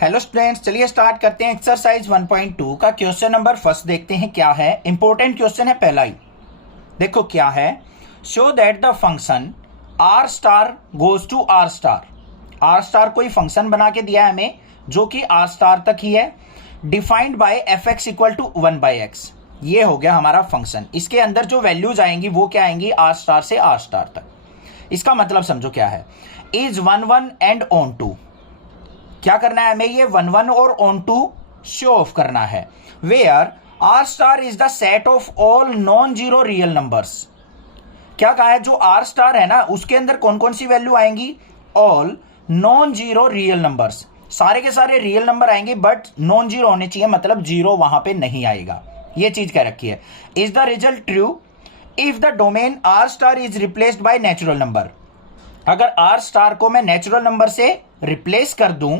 Hello students, चलिए start करते हैं एक्सरसाइज 1.2 का क्वेश्चन नंबर फर्स्ट। देखते हैं क्या है। इंपॉर्टेंट क्वेश्चन है पहला ही। देखो क्या है। Show that the function R star goes to R star. R star कोई फंक्शन बना के दिया है हमें जो कि आर स्टार तक ही है। Defined by F x equal to 1/x। ये हो गया हमारा फंक्शन। इसके अंदर जो वैल्यूज आएंगी वो क्या आएंगी, आर स्टार से आर स्टार तक। इसका मतलब समझो क्या है। Is 1 and onto. क्या करना है हमें, ये 1 और ऑन टू शो ऑफ करना है। Where R star is the set of all non zero real numbers. क्या कहा है, जो आर स्टार है ना उसके अंदर कौन कौन सी वैल्यू आएंगी, all non zero real numbers. सारे के सारे रियल नंबर आएंगे बट नॉन जीरो होने चाहिए, मतलब जीरो वहां पे नहीं आएगा। ये चीज कह रखी है। Is the result true if the domain R star is replaced by natural number. अगर आर स्टार को मैं नेचुरल नंबर से रिप्लेस कर दूं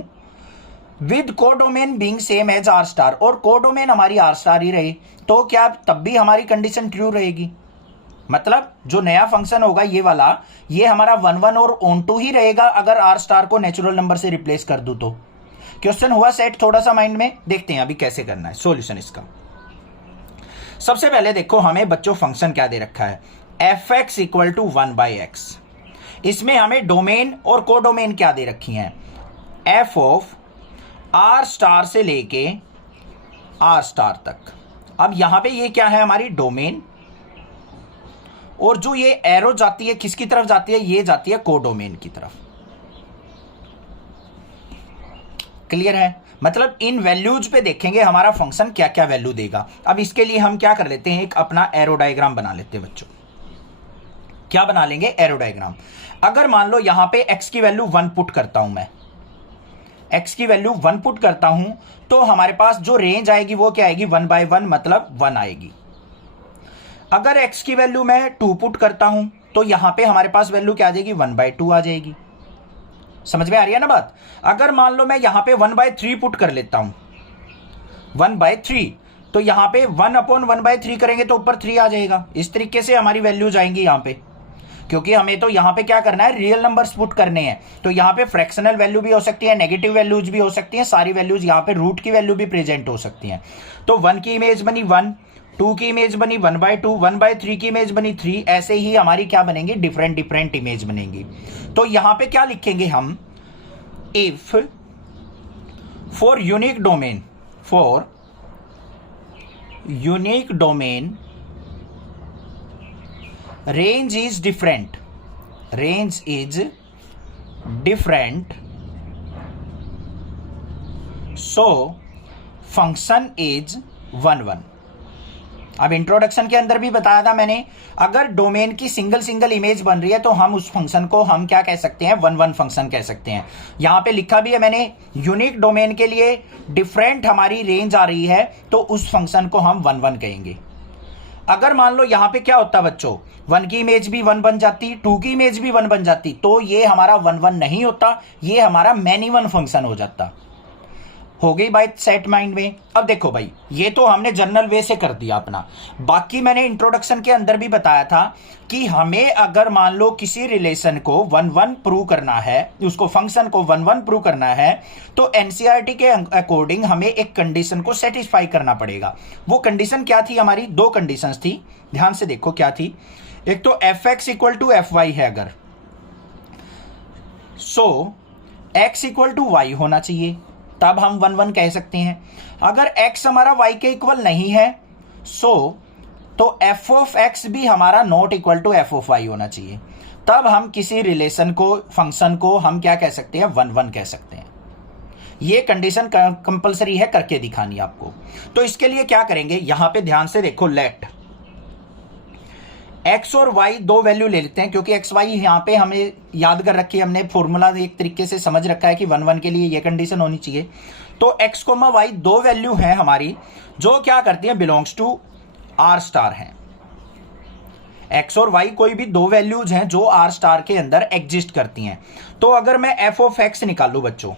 with codomain being same as R star, और कोडोमेन हमारी आर स्टार ही रही, तो क्या तब भी हमारी कंडीशन ट्रू रहेगी। मतलब जो नया फंक्शन होगा ये वाला, ये हमारा 1 और ऑन टू ही रहेगा अगर आर स्टार को नेचुरल नंबर से रिप्लेस कर दूं तो। क्वेश्चन हुआ सेट थोड़ा सा माइंड में। देखते हैं अभी कैसे करना है सॉल्यूशन इसका। सबसे पहले देखो हमें बच्चों फंक्शन क्या दे रखा है, f x equal to 1/x। इसमें हमें डोमेन और कोडोमेन क्या दे रखी हैं, एफ ऑफ आर स्टार से लेके आर स्टार तक। अब यहां पे ये क्या है, हमारी डोमेन, और जो ये एरो जाती है किसकी तरफ जाती है, ये जाती है कोडोमेन की तरफ। क्लियर है। मतलब इन वैल्यूज पे देखेंगे हमारा फंक्शन क्या क्या वैल्यू देगा। अब इसके लिए हम क्या कर लेते हैं, एक अपना एरो डायग्राम बना लेते हैं बच्चों। क्या बना लेंगे, एरो डायग्राम। अगर मान लो यहां पे x की वैल्यू 1 पुट करता हूं मैं, x की वैल्यू 1 पुट करता हूं तो हमारे पास जो रेंज आएगी वो क्या आएगी, 1/1 मतलब 1 आएगी। अगर x की वैल्यू मैं 2 पुट करता हूं तो यहां पे हमारे पास वैल्यू क्या आ जाएगी, 1/2 आ जाएगी। समझ में आ रही है ना बात। अगर मान लो मैं यहां पे 1/3 पुट कर लेता हूं, 1/3, तो यहां पे 1/1/3 करेंगे तो ऊपर 3 आ जाएगा। इस तरीके से हमारी वैल्यूज आएंगी यहां पे, क्योंकि हमें तो यहां पे क्या करना है, रियल नंबर्स पुट करने हैं। तो यहां पे फ्रैक्शनल वैल्यू भी हो सकती है, नेगेटिव वैल्यूज भी हो सकती हैं, सारी वैल्यूज यहां पे रूट की वैल्यू भी प्रेजेंट हो सकती हैं। तो 1 की इमेज बनी 1, 2 की इमेज बनी 1/2, 1/3 की इमेज बनी 3। ऐसे ही हमारी क्या बनेंगी, डिफरेंट डिफरेंट इमेज बनेंगी। तो यहां पे क्या लिखेंगे हम, if for unique domain, for unique domain range is different, range is different, so function is 1 अब इंट्रोडक्शन के अंदर भी बताया था मैंने, अगर डोमेन की सिंगल सिंगल इमेज बन रही है तो हम उस फंक्शन को हम क्या कह सकते हैं, 1 फंक्शन कह सकते हैं। यहां पे लिखा भी है मैंने, यूनिक डोमेन के लिए डिफरेंट हमारी रेंज आ रही है तो उस फंक्शन को हम 1 कहेंगे। अगर मान लो यहां पे क्या होता बच्चों, 1 की इमेज भी 1 बन जाती, 2 की इमेज भी 1 बन जाती, तो ये हमारा 1 नहीं होता, ये हमारा मैनी 1 फंक्शन हो जाता। हो गई बात सेट माइंड में। अब देखो भाई, ये तो हमने जनरल वे से कर दिया अपना। बाकी मैंने इंट्रोडक्शन के अंदर भी बताया था कि हमें अगर मान लो किसी रिलेशन को 1 प्रूव करना है, उसको फंक्शन को 1 प्रूव करना है, तो एनसीईआरटी के अकॉर्डिंग हमें एक कंडीशन को सेटिस्फाई करना पड़ेगा। वो कंडीशन क्या थी, हमारी 2 कंडीशंस थी, ध्यान से देखो क्या थी। एक तो F x equal to F Y है, अगर so X equal to Y होना चाहिए, तब हम 1 कह सकते हैं। अगर x हमारा y के इक्वल नहीं है तो f ऑफ x भी हमारा not equal to f of y होना चाहिए, तब हम किसी रिलेशन को, फंक्शन को हम क्या कह सकते हैं, 1 कह सकते हैं। ये कंडीशन कंपलसरी है, करके दिखानी आपको। तो इसके लिए क्या करेंगे, यहां पे ध्यान से देखो, लेट x और y 2 वैल्यू ले लेते हैं, क्योंकि x y यहां पे हमें याद कर रखी है, हमने फॉर्मूला एक तरीके से समझ रखा है कि 1 के लिए ये कंडीशन होनी चाहिए। तो x, y 2 वैल्यू हैं हमारी, जो क्या करती है, बिलोंग्स टू आर स्टार है। x और y कोई भी 2 वैल्यूज हैं जो आर स्टार के अंदर एग्जिस्ट करती हैं। तो अगर मैं f ऑफ x निकालू बच्चों,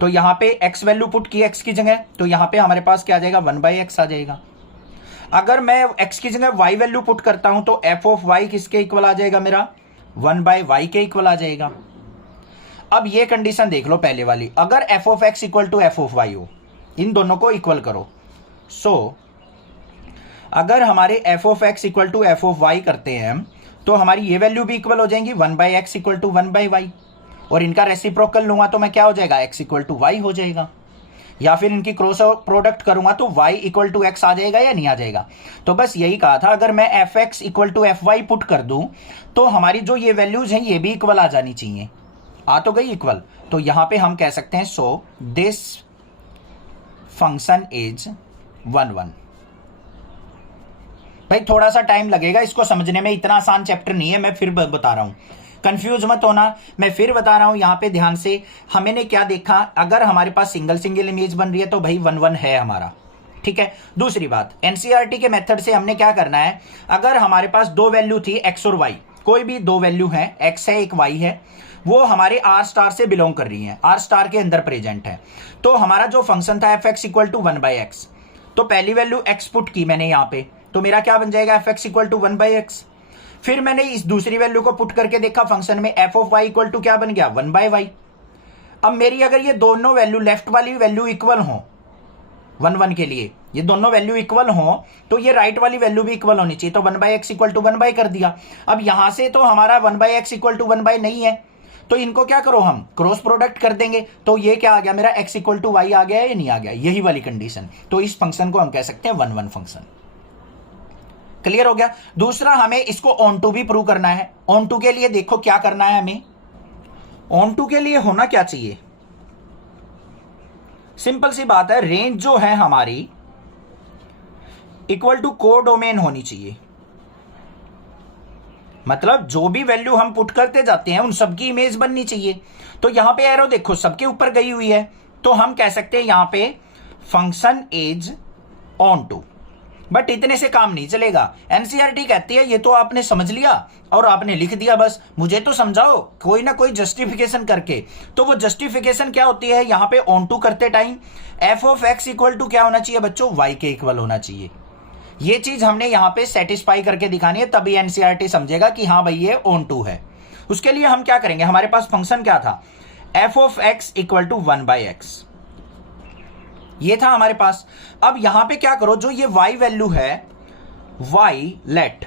तो यहां पे x वैल्यू पुट की x की जगह, तो यहां पे हमारे पास क्या आ जाएगा, 1/x आ जाएगा। अगर मैं x की जगह y वैल्यू पुट करता हूं तो f ऑफ y किसके इक्वल आ जाएगा, मेरा 1/y के इक्वल आ जाएगा। अब ये कंडीशन देख लो पहले वाली, अगर F of x equal to F of Y हो, इन दोनों को इक्वल करो। सो अगर हमारे F of x equal to F of Y करते हैं हम, तो हमारी ये वैल्यू भी इक्वल हो जाएंगी 1/x इक्वल टू 1/y, और इनका रेसिप्रोकल लूंगा तो मैं क्या हो जाएगा, x इक्वल टू वाई हो जाएगा। या फिर इनकी क्रॉस प्रोडक्ट करूंगा तो y इक्वल टू एक्स आ जाएगा या नहीं आ जाएगा। तो बस यही कहा था, अगर मैं F x equal to F Y put कर दूं तो हमारी जो ये वैल्यूज हैं ये भी इक्वल आ जानी चाहिए। आ तो गई इक्वल, तो यहां पे हम कह सकते हैं सो दिस फंक्शन इज 1 भाई थोड़ा सा टाइम लगेगा इसको समझने में, इतना आसान चैप्टर नहीं है, मैं फिर बता रहा हूं, कंफ्यूज मत होना, मैं फिर बता रहा हूं यहां पे ध्यान से। हमने क्या देखा, अगर हमारे पास सिंगल इमेज बन रही है तो भाई 1 1 है हमारा, ठीक है। दूसरी बात, एनसीईआरटी के मेथड से हमने क्या करना है, अगर हमारे पास दो वैल्यू थी एक्स और वाई, कोई भी दो वैल्यू है, एक्स है एक वाई है, वो हमारे आर स्टार से बिलोंग कर रही है, आर स्टार के अंदर प्रेजेंट है, तो हमारा जो फंक्शन था F x equal to 1/x, तो पहली वैल्यू एक्स पुट की मैंने यहां पे, तो मेरा क्या बन जाएगा F x equal to 1/x। फिर मैंने इस दूसरी वैल्यू को पुट करके देखा फंक्शन में, F of Y equal to क्या बन गया 1/y। अब मेरी अगर ये दोनों वैल्यू, लेफ्ट वाली वैल्यू इक्वल हो 1 1 के लिए, ये दोनों वैल्यू इक्वल हो तो ये राइट वाली वैल्यू भी इक्वल होनी चाहिए, तो 1/x इक्वल टू 1/y कर दिया। अब यहां से तो हमारा 1/x इक्वल टू 1/y नहीं है, तो इनको क्या करो हम क्रॉस प्रोडक्ट कर देंगे, तो ये क्या आ गया मेरा x इक्वल टू वाई आ गया या नहीं आ गया, यही वाली कंडीशन। तो इस फंक्शन को हम कह सकते हैं 1 1 फंक्शन। क्लियर हो गया। दूसरा, हमें इसको ऑन टू भी प्रूव करना है। ऑन टू के लिए देखो क्या करना है हमें, ऑन टू के लिए होना क्या चाहिए, सिंपल सी बात है, रेंज जो है हमारी इक्वल टू कोडोमेन होनी चाहिए। मतलब जो भी वैल्यू हम पुट करते जाते हैं उन सबकी इमेज बननी चाहिए। तो यहां पे एरो देखो सबके ऊपर गई हुई है, तो हम कह सकते हैं यहां पे function is onto. But इतने से काम नहीं चलेगा, एनसीईआरटी कहती है ये तो आपने समझ लिया और आपने लिख दिया, बस मुझे तो समझाओ कोई ना कोई जस्टिफिकेशन करके। तो वो जस्टिफिकेशन क्या होती है, यहां पे ऑन टू करते time F of x equal to क्या होना चाहिए बच्चों, वाई के इक्वल होना चाहिए। ये चीज हमने यहां पे सेटिस्फाई करके दिखानी है, तभी एनसीईआरटी समझेगा कि हाँ भाई ये ऑन टू है। उसके लिए हम क्या करेंगे, हमारे पास फंक्शन क्या था, F of x equal to 1/x, ये था हमारे पास। अब यहां पे क्या करो, जो ये y वैल्यू है, y लेट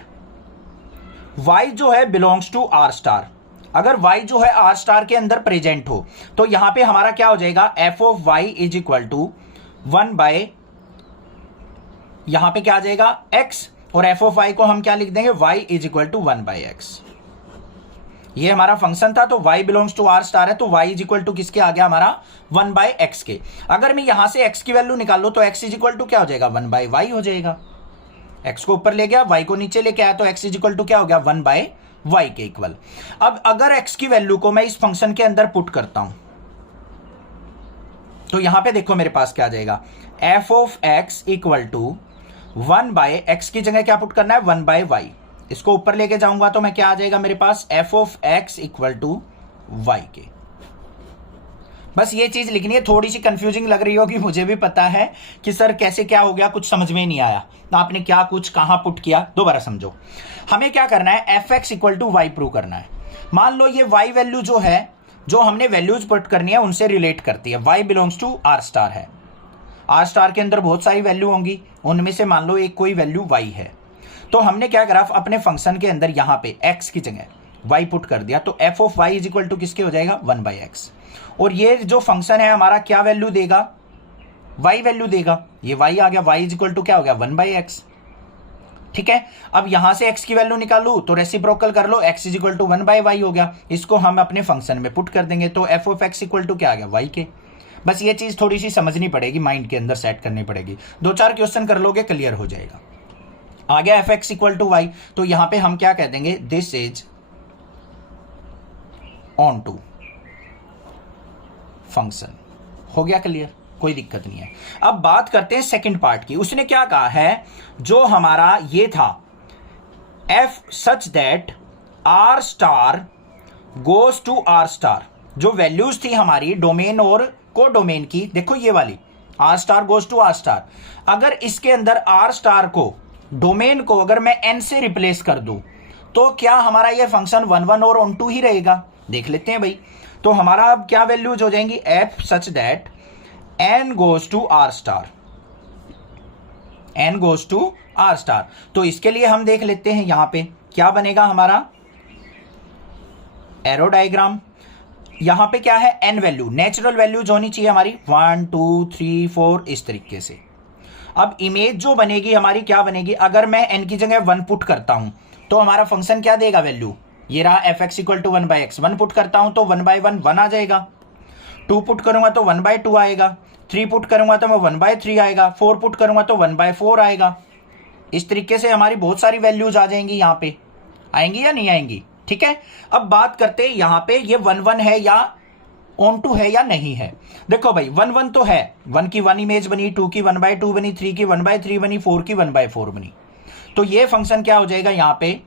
y जो है बिलोंग्स टू आर स्टार, अगर y जो है आर स्टार के अंदर प्रेजेंट हो तो यहां पे हमारा क्या हो जाएगा, F of y is equal to 1/, यहां पे क्या आ जाएगा x, और एफ ऑफ y को हम क्या लिख देंगे, y is equal to 1/x। ये हमारा फंक्शन था, तो y belongs to R star है, तो y इज इक्वल टू किसके आ गया हमारा 1/x के। अगर मैं यहां से x की वैल्यू निकाल लो तो x इज इक्वल टू क्या हो जाएगा 1/y हो जाएगा। x को ऊपर ले गया, y को नीचे लेके आया, तो x इज इक्वल टू क्या हो गया 1/y के इक्वल। अब अगर x की वैल्यू को मैं इस फंक्शन के अंदर पुट करता हूं तो यहां पे देखो मेरे पास क्या आ जाएगा, F of x equal to 1/x की जगह क्या पुट करना है 1/y, इसको ऊपर लेके जाऊंगा तो मैं क्या आ जाएगा मेरे पास, f of x equal to y के। बस ये चीज लिखनी है, थोड़ी सी कंफ्यूजिंग लग रही होगी, मुझे भी पता है कि सर कैसे क्या हो गया, कुछ समझ में नहीं आया, आपने क्या कुछ कहां पुट किया, दोबारा समझो। हमें क्या करना है, f x equal to y prove करना है। मान लो ये वाई वैल्यू जो है, जो हमने वैल्यूज पुट करनी है उनसे रिलेट करती है, y belongs to R star है, आर स्टार के अंदर बहुत सारी वैल्यू होंगी, उनमें से मान लो एक कोई वैल्यू वाई है, तो हमने क्या करा, अपने फंक्शन के अंदर यहां पे x की जगह y पुट कर दिया, तो f of y is equal to किसके हो जाएगा 1/x। और ये जो फंक्शन है हमारा क्या वैल्यू देगा, y वैल्यू देगा, ये y आ गया, y इज इक्वल टू क्या हो गया 1/x। ठीक है, अब यहां से x की वैल्यू निकालू तो रेसिप्रोकल कर लो, x is equal to 1/y हो गया, इसको हम अपने फंक्शन में पुट कर देंगे, तो f of x equal to क्या आ गया y के। बस ये चीज थोड़ी सी समझनी पड़ेगी, माइंड के अंदर सेट करनी पड़ेगी, 2-4 क्वेश्चन कर लोगे क्लियर हो जाएगा। आ गया f x equal to y, तो यहां पे हम क्या कह देंगे, this is onto function. हो गया क्लियर, कोई दिक्कत नहीं है। अब बात करते हैं सेकंड पार्ट की। उसने क्या कहा है, जो हमारा ये था f such that R star goes to R star, जो वैल्यूज थी हमारी डोमेन और को डोमेन की, देखो ये वाली R star goes to R star, अगर इसके अंदर आर स्टार को डोमेन को अगर मैं n से रिप्लेस कर दूं तो क्या हमारा ये फंक्शन 1 1 और ऑन टू ही रहेगा, देख लेते हैं भाई। तो हमारा अब क्या वैल्यूज हो जाएंगी, f such that N goes to R star, N goes to R star. तो इसके लिए हम देख लेते हैं यहां पे क्या बनेगा हमारा एरो डायग्राम। यहां पे क्या है, एन वैल्यू, नेचुरल वैल्यूज होनी चाहिए हमारी 1 2 3 4 इस तरीके से। अब इमेज जो बनेगी हमारी क्या बनेगी, अगर मैं एन की जगह 1 पुट करता हूं तो हमारा फंक्शन क्या देगा वैल्यू, ये रहा f x equal to 1/x। 1 put करता हूं तो 1/1 1 आ जाएगा, 2 पुट करूंगा तो 1/2 आएगा, 3 पुट करूंगा तो मैं 1/3 आएगा, 4 पुट करूंगा तो 1/4 आएगा। इस तरीके से हमारी बहुत सारी वैल्यूज आ जाएंगी, यहां पे आएंगी या नहीं आएंगी। ठीक है, अब बात करते हैं यहां पे ये 1 1 है या ऑन टू है या नहीं है। देखो भाई 1 1 तो है, 1 की 1 इमेज बनी, 2 की 1/2 बनी, 3 की 1/3 बनी, 4 की 1/4 बनी। तो ये फंक्शन क्या हो जाएगा यहां पे,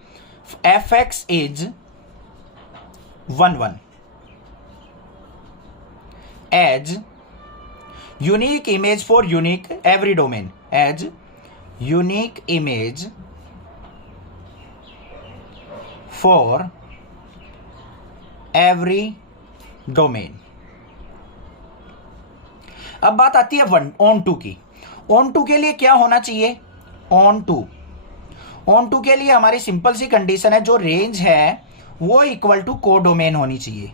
f x is 1 1 as unique image for unique every domain, as unique image for every domain. अब बात आती है ऑन टू की। ऑन टू के लिए क्या होना चाहिए, ऑन टू के लिए हमारी सिंपल सी कंडीशन है, जो रेंज है वो इक्वल टू कोडोमेन होनी चाहिए,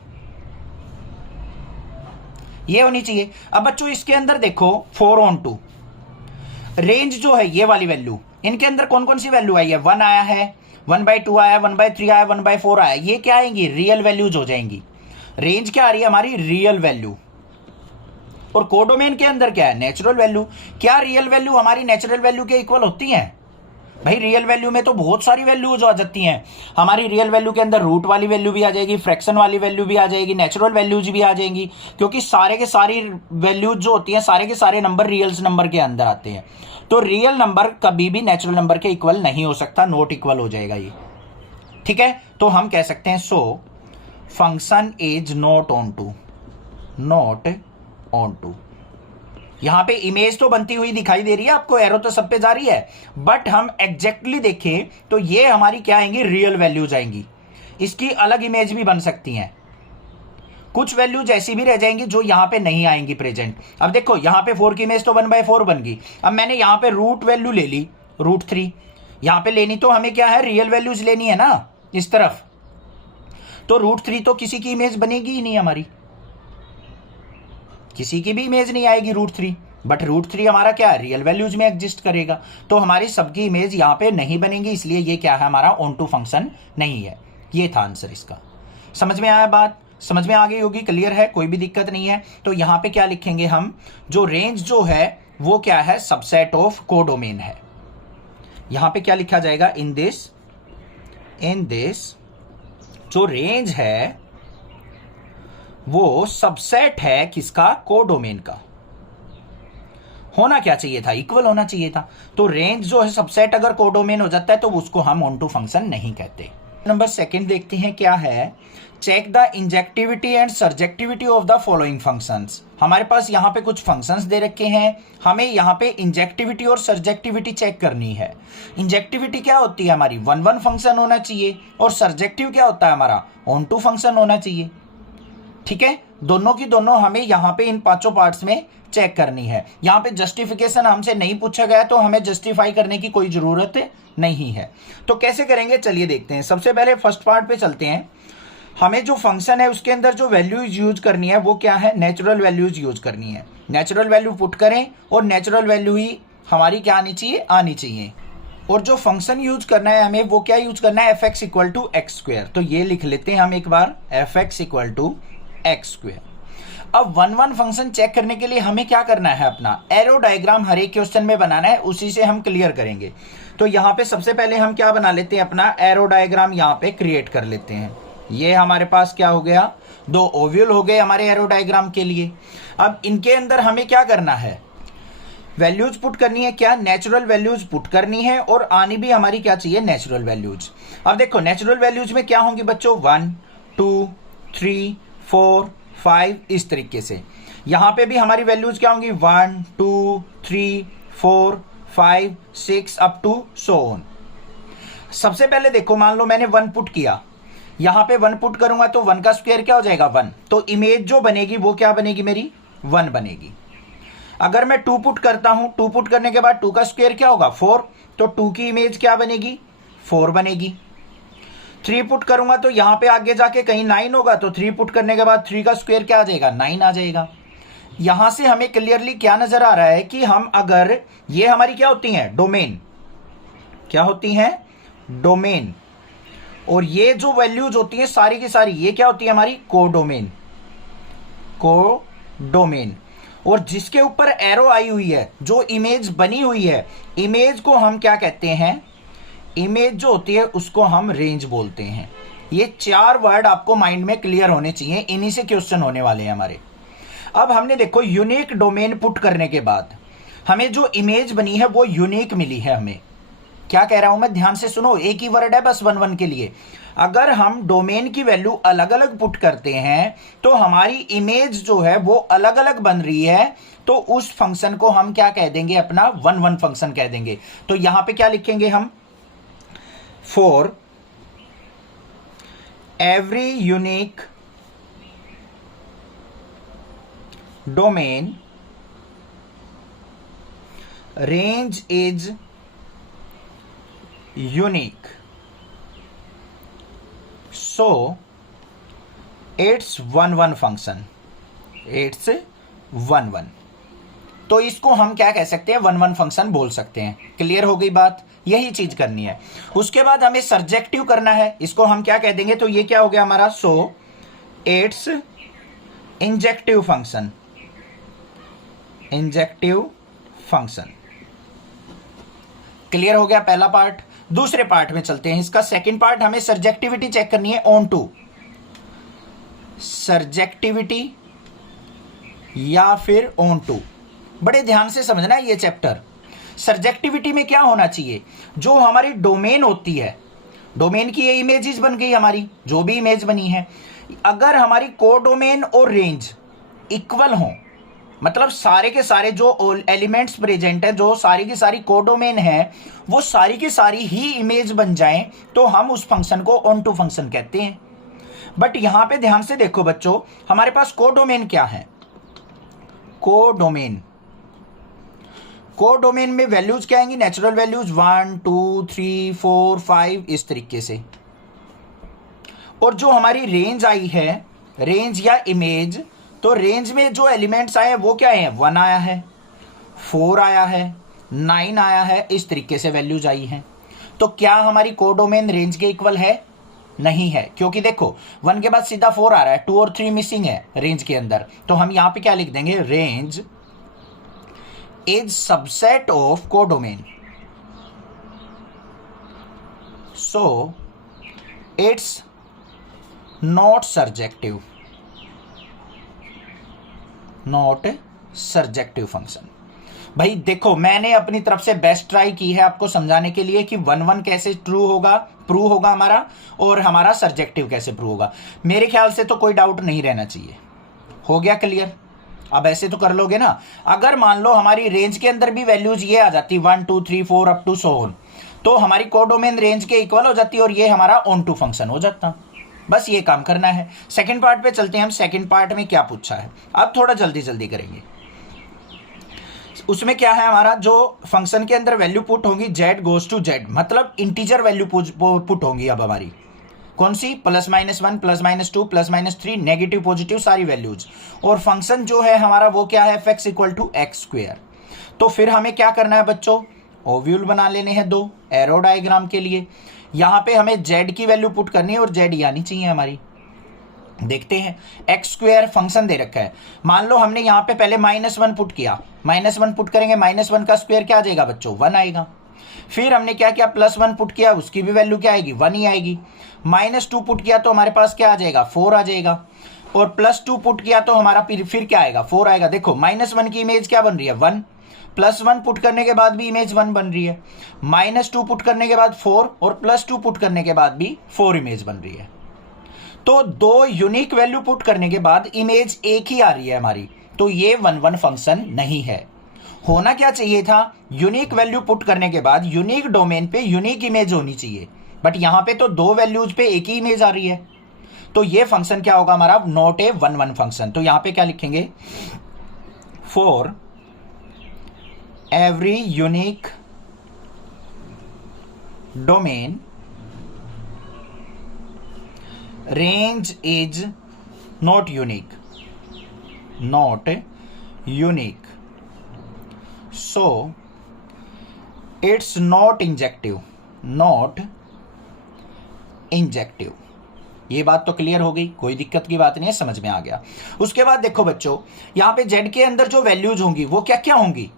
ये होनी चाहिए। अब बच्चों इसके अंदर देखो 4 ऑन टू, रेंज जो है ये वाली वैल्यू, इनके अंदर कौन कौन सी वैल्यू आई है, 1 आया है, 1/2 आया, 1/3 आया, 1/4 आया, ये क्या आएंगी, रियल वैल्यूज हो जाएंगी। रेंज क्या आ रही है हमारी, रियल वैल्यू। और कोडोमेन के अंदर क्या है, नेचुरल वैल्यू। क्या रियल वैल्यू हमारी नेचुरल वैल्यू के इक्वल होती हैं भाई, रियल वैल्यू में तो बहुत सारी वैल्यूज आ जाती हैं हमारी। रियल वैल्यू के अंदर रूट वाली वैल्यू भी आ जाएगी, फ्रैक्शन वाली वैल्यू भी आ जाएगी, नेचुरल वैल्यूज भी आ जाएंगी, क्योंकि सारे के सारी वैल्यूज जो होती हैं, सारे के सारे नंबर रियल्स नंबर के अंदर आते हैं। तो रियल नंबर कभी भी नेचुरल नंबर के इक्वल नहीं हो सकता, नॉट इक्वल हो जाएगा ये। ठीक है, तो हम कह सकते हैं so function is not onto, not onto. यहां पे इमेज तो बनती हुई दिखाई दे रही है आपको, एरो तो सब पे जा रही है, बट हम एग्जैक्टली देखें तो ये हमारी क्या आएंगी, रियल वैल्यूज आएंगी। इसकी अलग इमेज भी बन सकती हैं, कुछ वैल्यूज ऐसी भी रह जाएंगी जो यहां पे नहीं आएंगी प्रेजेंट। अब देखो यहां पे 4 की इमेज तो 1/4 बन गई। अब मैंने यहां पे रूट वैल्यू ले ली, √3 यहां पे लेनी, तो हमें क्या है, रियल वैल्यूज लेनी है ना इस तरफ। तो √3 तो किसी की इमेज बनेगी ही नहीं हमारी, किसी की भी इमेज नहीं आएगी √3, बट √3 हमारा क्या है, रियल वैल्यूज में एग्जिस्ट करेगा। तो हमारी सबकी इमेज यहां पे नहीं बनेगी, इसलिए ये क्या है, हमारा ऑन टू फंक्शन नहीं है। ये था आंसर इसका। समझ में आया बात, समझ में आ गई होगी, क्लियर है, कोई भी दिक्कत नहीं है। तो यहां पे क्या लिखेंगे हम, जो रेंज जो है वो क्या है, सबसेट ऑफ कोडोमेन है। यहां पे क्या लिखा जाएगा, इन दिस जो रेंज है वो सबसेट है किसका, कोडोमेन का। होना क्या चाहिए था, इक्वल होना चाहिए था। तो रेंज जो है सबसेट अगर कोडोमेन हो जाता है तो उसको हम ऑन टू फंक्शन नहीं कहते। नंबर 2 देखते हैं क्या है, check the injectivity and surjectivity of the following functions. हमारे पास यहाँ पे कुछ फंक्शंस दे रखे हैं, हमें यहाँ पे इंजेक्टिविटी और सर्जेक्टिविटी चेक करनी है। इंजेक्टिविटी क्या होती है हमारी, 1 1 फंक्शन होना चाहिए, और सर्जेक्टिव क्या होता है हमारा, ऑन टू फंक्शन होना चाहिए। ठीक है, दोनों की दोनों हमें यहाँ पे इन 5 पार्ट्स में चेक करनी है। यहाँ पे जस्टिफिकेशन हमसे नहीं पूछा गया तो हमें जस्टिफाई करने की कोई जरूरत नहीं है। तो कैसे करेंगे, चलिए देखते हैं। सबसे पहले फर्स्ट पार्ट पे चलते हैं। हमें जो फंक्शन है उसके अंदर जो वैल्यूज यूज करनी है वो क्या है, नेचुरल वैल्यूज यूज करनी है। नेचुरल वैल्यू पुट करें और नेचुरल वैल्यू ही हमारी क्या आनी चाहिए, आनी चाहिए। और जो फंक्शन यूज करना है हमें वो क्या यूज करना है, f(x = x²। तो ये लिख लेते हैं हम एक बार, f(x = x²। अब 1 1 फंक्शन चेक करने के लिए हमें क्या करना है, अपना एरो डायग्राम हर एक क्वेश्चन में बनाना है, उसी से हम क्लियर करेंगे। तो यहाँ पे सबसे पहले हम क्या बना लेते हैं, अपना एरो डायग्राम यहाँ पे क्रिएट कर लेते हैं। ये हमारे पास क्या हो गया, 2 ओव्यूल हो गए हमारे एरो डायग्राम के लिए। अब इनके अंदर हमें क्या करना है, वैल्यूज पुट करनी है, क्या नेचुरल वैल्यूज पुट करनी है, और आनी भी हमारी क्या चाहिए, नेचुरल वैल्यूज। अब देखो नेचुरल वैल्यूज में क्या होंगी बच्चों, 1 2 3 4 5 इस तरीके से। यहां पे भी हमारी वैल्यूज क्या होंगी, 1 2 3 4 5 6 अप टू सो ऑन। सबसे पहले देखो, मान लो मैंने 1 पुट किया, यहां पे 1 पुट करूंगा तो 1 का स्क्वायर क्या हो जाएगा 1, तो इमेज जो बनेगी वो क्या बनेगी मेरी 1 बनेगी। अगर मैं 2 पुट करता हूं, 2 पुट करने के बाद 2 का स्क्वायर क्या होगा 4, तो 2 की इमेज क्या बनेगी 4 बनेगी। 3 पुट करूंगा तो यहां पे आगे जाके कहीं 9 होगा, तो 3 पुट करने के बाद 3 का स्क्वायर क्या आ जाएगा 9 आ जाएगा। यहां से हमें क्लियरली क्या नजर आ रहा है कि हम अगर ये हमारी क्या होती हैं डोमेन, क्या होती हैं डोमेन, और ये जो वैल्यूज होती हैं सारी की सारी ये क्या होती है हमारी कोडोमेन, कोडोमेन। और जिसके ऊपर एरो आई हुई है, जो इमेज बनी हुई है, इमेज को हम क्या कहते हैं, इमेज जो होती है उसको हम रेंज बोलते हैं। ये 4 वर्ड आपको माइंड में क्लियर होने चाहिए, इन्हीं से क्वेश्चन होने वाले हैं हमारे। अब हमने देखो यूनिक डोमेन पुट करने के बाद हमें जो इमेज बनी है वो यूनिक मिली है। हमें क्या कह रहा हूं मैं, ध्यान से सुनो, एक ही वर्ड है बस 1 1 के लिए। अगर हम डोमेन की वैल्यू अलग अलग पुट करते हैं तो हमारी इमेज जो है वो अलग अलग बन रही है, तो उस फंक्शन को हम क्या कह देंगे, अपना 1 1 फंक्शन कह देंगे। तो यहां पे क्या लिखेंगे हम, for every unique domain range is unique, so it's 1 1 function, it's 1 1। तो इसको हम क्या कह सकते हैं 1 1 फंक्शन बोल सकते हैं। क्लियर हो गई बात, यही चीज करनी है। उसके बाद हमें सर्जेक्टिव करना है, इसको हम क्या कह देंगे, तो ये क्या हो गया हमारा, so it's injective function, injective function. Clear हो गया पहला पार्ट। दूसरे पार्ट में चलते हैं। इसका सेकंड पार्ट, हमें सर्जेक्टिविटी चेक करनी है ऑन टू, सर्जेक्टिविटी या फिर ऑन टू। बड़े ध्यान से समझना है ये चैप्टर। सर्जेक्टिविटी में क्या होना चाहिए, जो हमारी डोमेन होती है, डोमेन की ये इमेजेस बन गई हमारी, जो भी इमेज बनी है, अगर हमारी कोडोमेन और रेंज इक्वल हो, मतलब सारे के सारे जो एलिमेंट्स प्रेजेंट है, जो सारी की सारी कोडोमेन है, वो सारी की सारी ही इमेज बन जाएं, तो हम उस फंक्शन को ऑन टू फंक्शन कहते हैं। बट यहां पे ध्यान से देखो बच्चों, हमारे पास कोडोमेन क्या है, कोडोमेन, कोडोमेन में वैल्यूज क्या आएंगी, नेचुरल वैल्यूज 1 2 3 4 5 इस तरीके से। और जो हमारी रेंज आई है, रेंज या इमेज, तो रेंज में जो एलिमेंट्स आए हैं वो क्या है, 1 आया है, 4 आया है, 9 आया है, इस तरीके से वैल्यूज आई हैं। तो क्या हमारी कोडोमेन रेंज के इक्वल है, नहीं है, क्योंकि देखो 1 के बाद सीधा 4 आ रहा है, 2 और 3 मिसिंग है रेंज के अंदर। तो हम यहां पे क्या लिख देंगे, range is subset of codomain, so it's not surjective, not surjective function. भाई देखो, मैंने अपनी तरफ से बेस्ट ट्राई की है आपको समझाने के लिए कि 1 1 कैसे ट्रू होगा, प्रूव होगा हमारा, और हमारा सर्जेक्टिव कैसे प्रूव होगा। मेरे ख्याल से तो कोई डाउट नहीं रहना चाहिए। हो गया क्लियर? अब ऐसे तो कर लोगे ना। अगर मान लो हमारी रेंज के अंदर भी वैल्यूज ये आ जाती 1 2 3 4 अप टू सो ऑन, तो हमारी कोडोमेन रेंज के इक्वल हो जाती और ये हमारा ऑन टू फंक्शन हो जाता। बस ये काम करना है। सेकंड पार्ट पे चलते हैं हम। सेकंड पार्ट में क्या पूछा है, अब थोड़ा जल्दी जल्दी करेंगे। उसमें क्या है हमारा, जो फंक्शन के अंदर वैल्यू पुट होंगी z गोज टू z, मतलब इंटीजर वैल्यू पुट होंगी। अब हमारी कौन सी, +-1 +-2 +-3 नेगेटिव पॉजिटिव सारी वैल्यूज। और फंक्शन जो है हमारा वो क्या है, f(x = x²। तो फिर हमें क्या करना है बच्चों, ओव्यूल बना लेने हैं 2 एरो डायग्राम के लिए। यहां पे हमें z की वैल्यू पुट करनी है और z आनी चाहिए हमारी। देखते हैं, x² फंक्शन दे रखा है। मान लो हमने यहां पे पहले -1 पुट किया, -1 पुट करेंगे, -1 का स्क्वायर क्या आ जाएगा बच्चों, 1 आएगा। फिर हमने क्या किया, +1 पुट किया, उसकी भी वैल्यू क्या आएगी, 1 ही आएगी। -2 पुट किया तो हमारे पास क्या आ जाएगा, 4 आ जाएगा। और +2 पुट किया तो हमारा फिर क्या आएगा, 4 आएगा। देखो -1 की इमेज क्या बन रही है, 1, +1 पुट करने के बाद भी इमेज 1 बन रही है, -2 पुट करने के बाद 4, और +2 पुट करने के बाद भी 4 इमेज बन रही है। तो 2 यूनिक वैल्यू पुट करने के बाद इमेज एक ही आ रही है हमारी, तो ये 1 1 फंक्शन नहीं है। होना क्या चाहिए था, यूनिक वैल्यू पुट करने के बाद यूनिक डोमेन पे यूनिक इमेज होनी चाहिए, बट यहां पे तो दो वैल्यूज पे एक ही इमेज आ रही है, तो ये फंक्शन क्या होगा हमारा, नॉट ए 1 1 फंक्शन। तो यहां पे क्या लिखेंगे, for every unique domain range is not unique, not unique, so it's not injective, not injective. ये बात तो क्लियर हो गई, कोई दिक्कत की बात नहीं है, समझ में आ गया। उसके बाद देखो बच्चों, यहां पे z के अंदर जो वैल्यूज होंगी वो क्या क्या होंगी,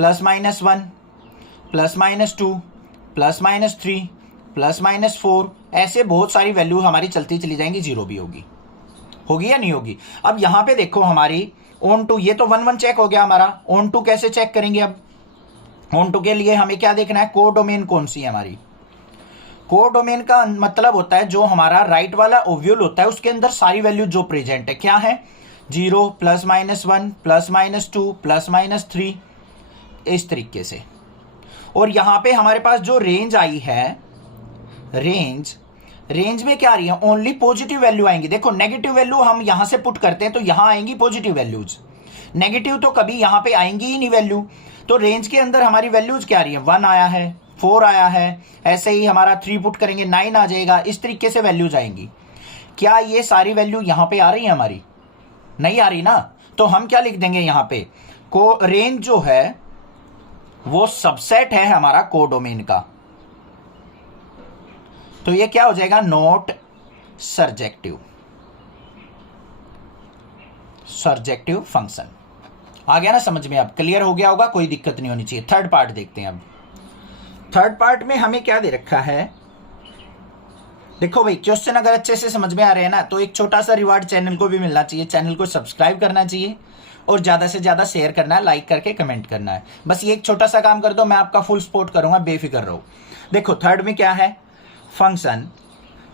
+-1, +-2, +-3, +-4, ऐसे बहुत सारी वैल्यू हमारी चलती चली जाएंगी, जीरो भी होगी, होगी या नहीं होगी। अब यहां पे देखो हमारी ऑन टू, ये तो 1 1 चेक हो गया हमारा, ऑन टू कैसे चेक करेंगे। अब ऑन टू के लिए हमें क्या देखना है, कोडोमेन कौन सी है हमारी। कोडोमेन का मतलब होता है जो हमारा राइट वाला ओव्यूल होता है उसके अंदर सारी वैल्यू जो प्रेजेंट है, क्या है, 0, +-1, +-2, +-3, इस तरीके से। और यहां पे हमारे पास जो रेंज आई है, रेंज में क्या आ रही है, ओनली पॉजिटिव वैल्यू आएंगी। देखो नेगेटिव वैल्यू हम यहां से पुट करते हैं तो यहां आएंगी पॉजिटिव वैल्यूज, नेगेटिव तो कभी यहां पे आएंगी ही नहीं वैल्यू। तो रेंज के अंदर हमारी वैल्यूज क्या आ रही है, 1 आया है, 4 आया है, ऐसे ही हमारा 3 पुट करेंगे 9 आ जाएगा, इस तरीके से वैल्यूज आएंगी। क्या ये सारी वैल्यू यहां पे आ रही है हमारी, नहीं आ रही ना, तो हम क्या लिख देंगे यहां पे, को रेंज जो है वो सबसेट है हमारा कोडोमेन का, तो ये क्या हो जाएगा, नॉट सर्जेक्टिव, सर्जेक्टिव फंक्शन। आ गया ना समझ में, अब क्लियर हो गया होगा, कोई दिक्कत नहीं होनी चाहिए। थर्ड पार्ट देखते हैं। अब थर्ड पार्ट में हमें क्या दे रखा है, देखो भाई क्वेश्चन अगर अच्छे से समझ में आ रहे हैं ना तो एक छोटा सा रिवार्ड चैनल को भी मिलना चाहिए, चैनल को सब्सक्राइब करना चाहिए और ज्यादा से ज्यादा शेयर करना है, लाइक करके कमेंट करना है। बस ये एक छोटा सा काम कर दो, मैं आपका फुल सपोर्ट करूंगा, बेफिक्र रहो। देखो थर्ड में क्या है, फंक्शन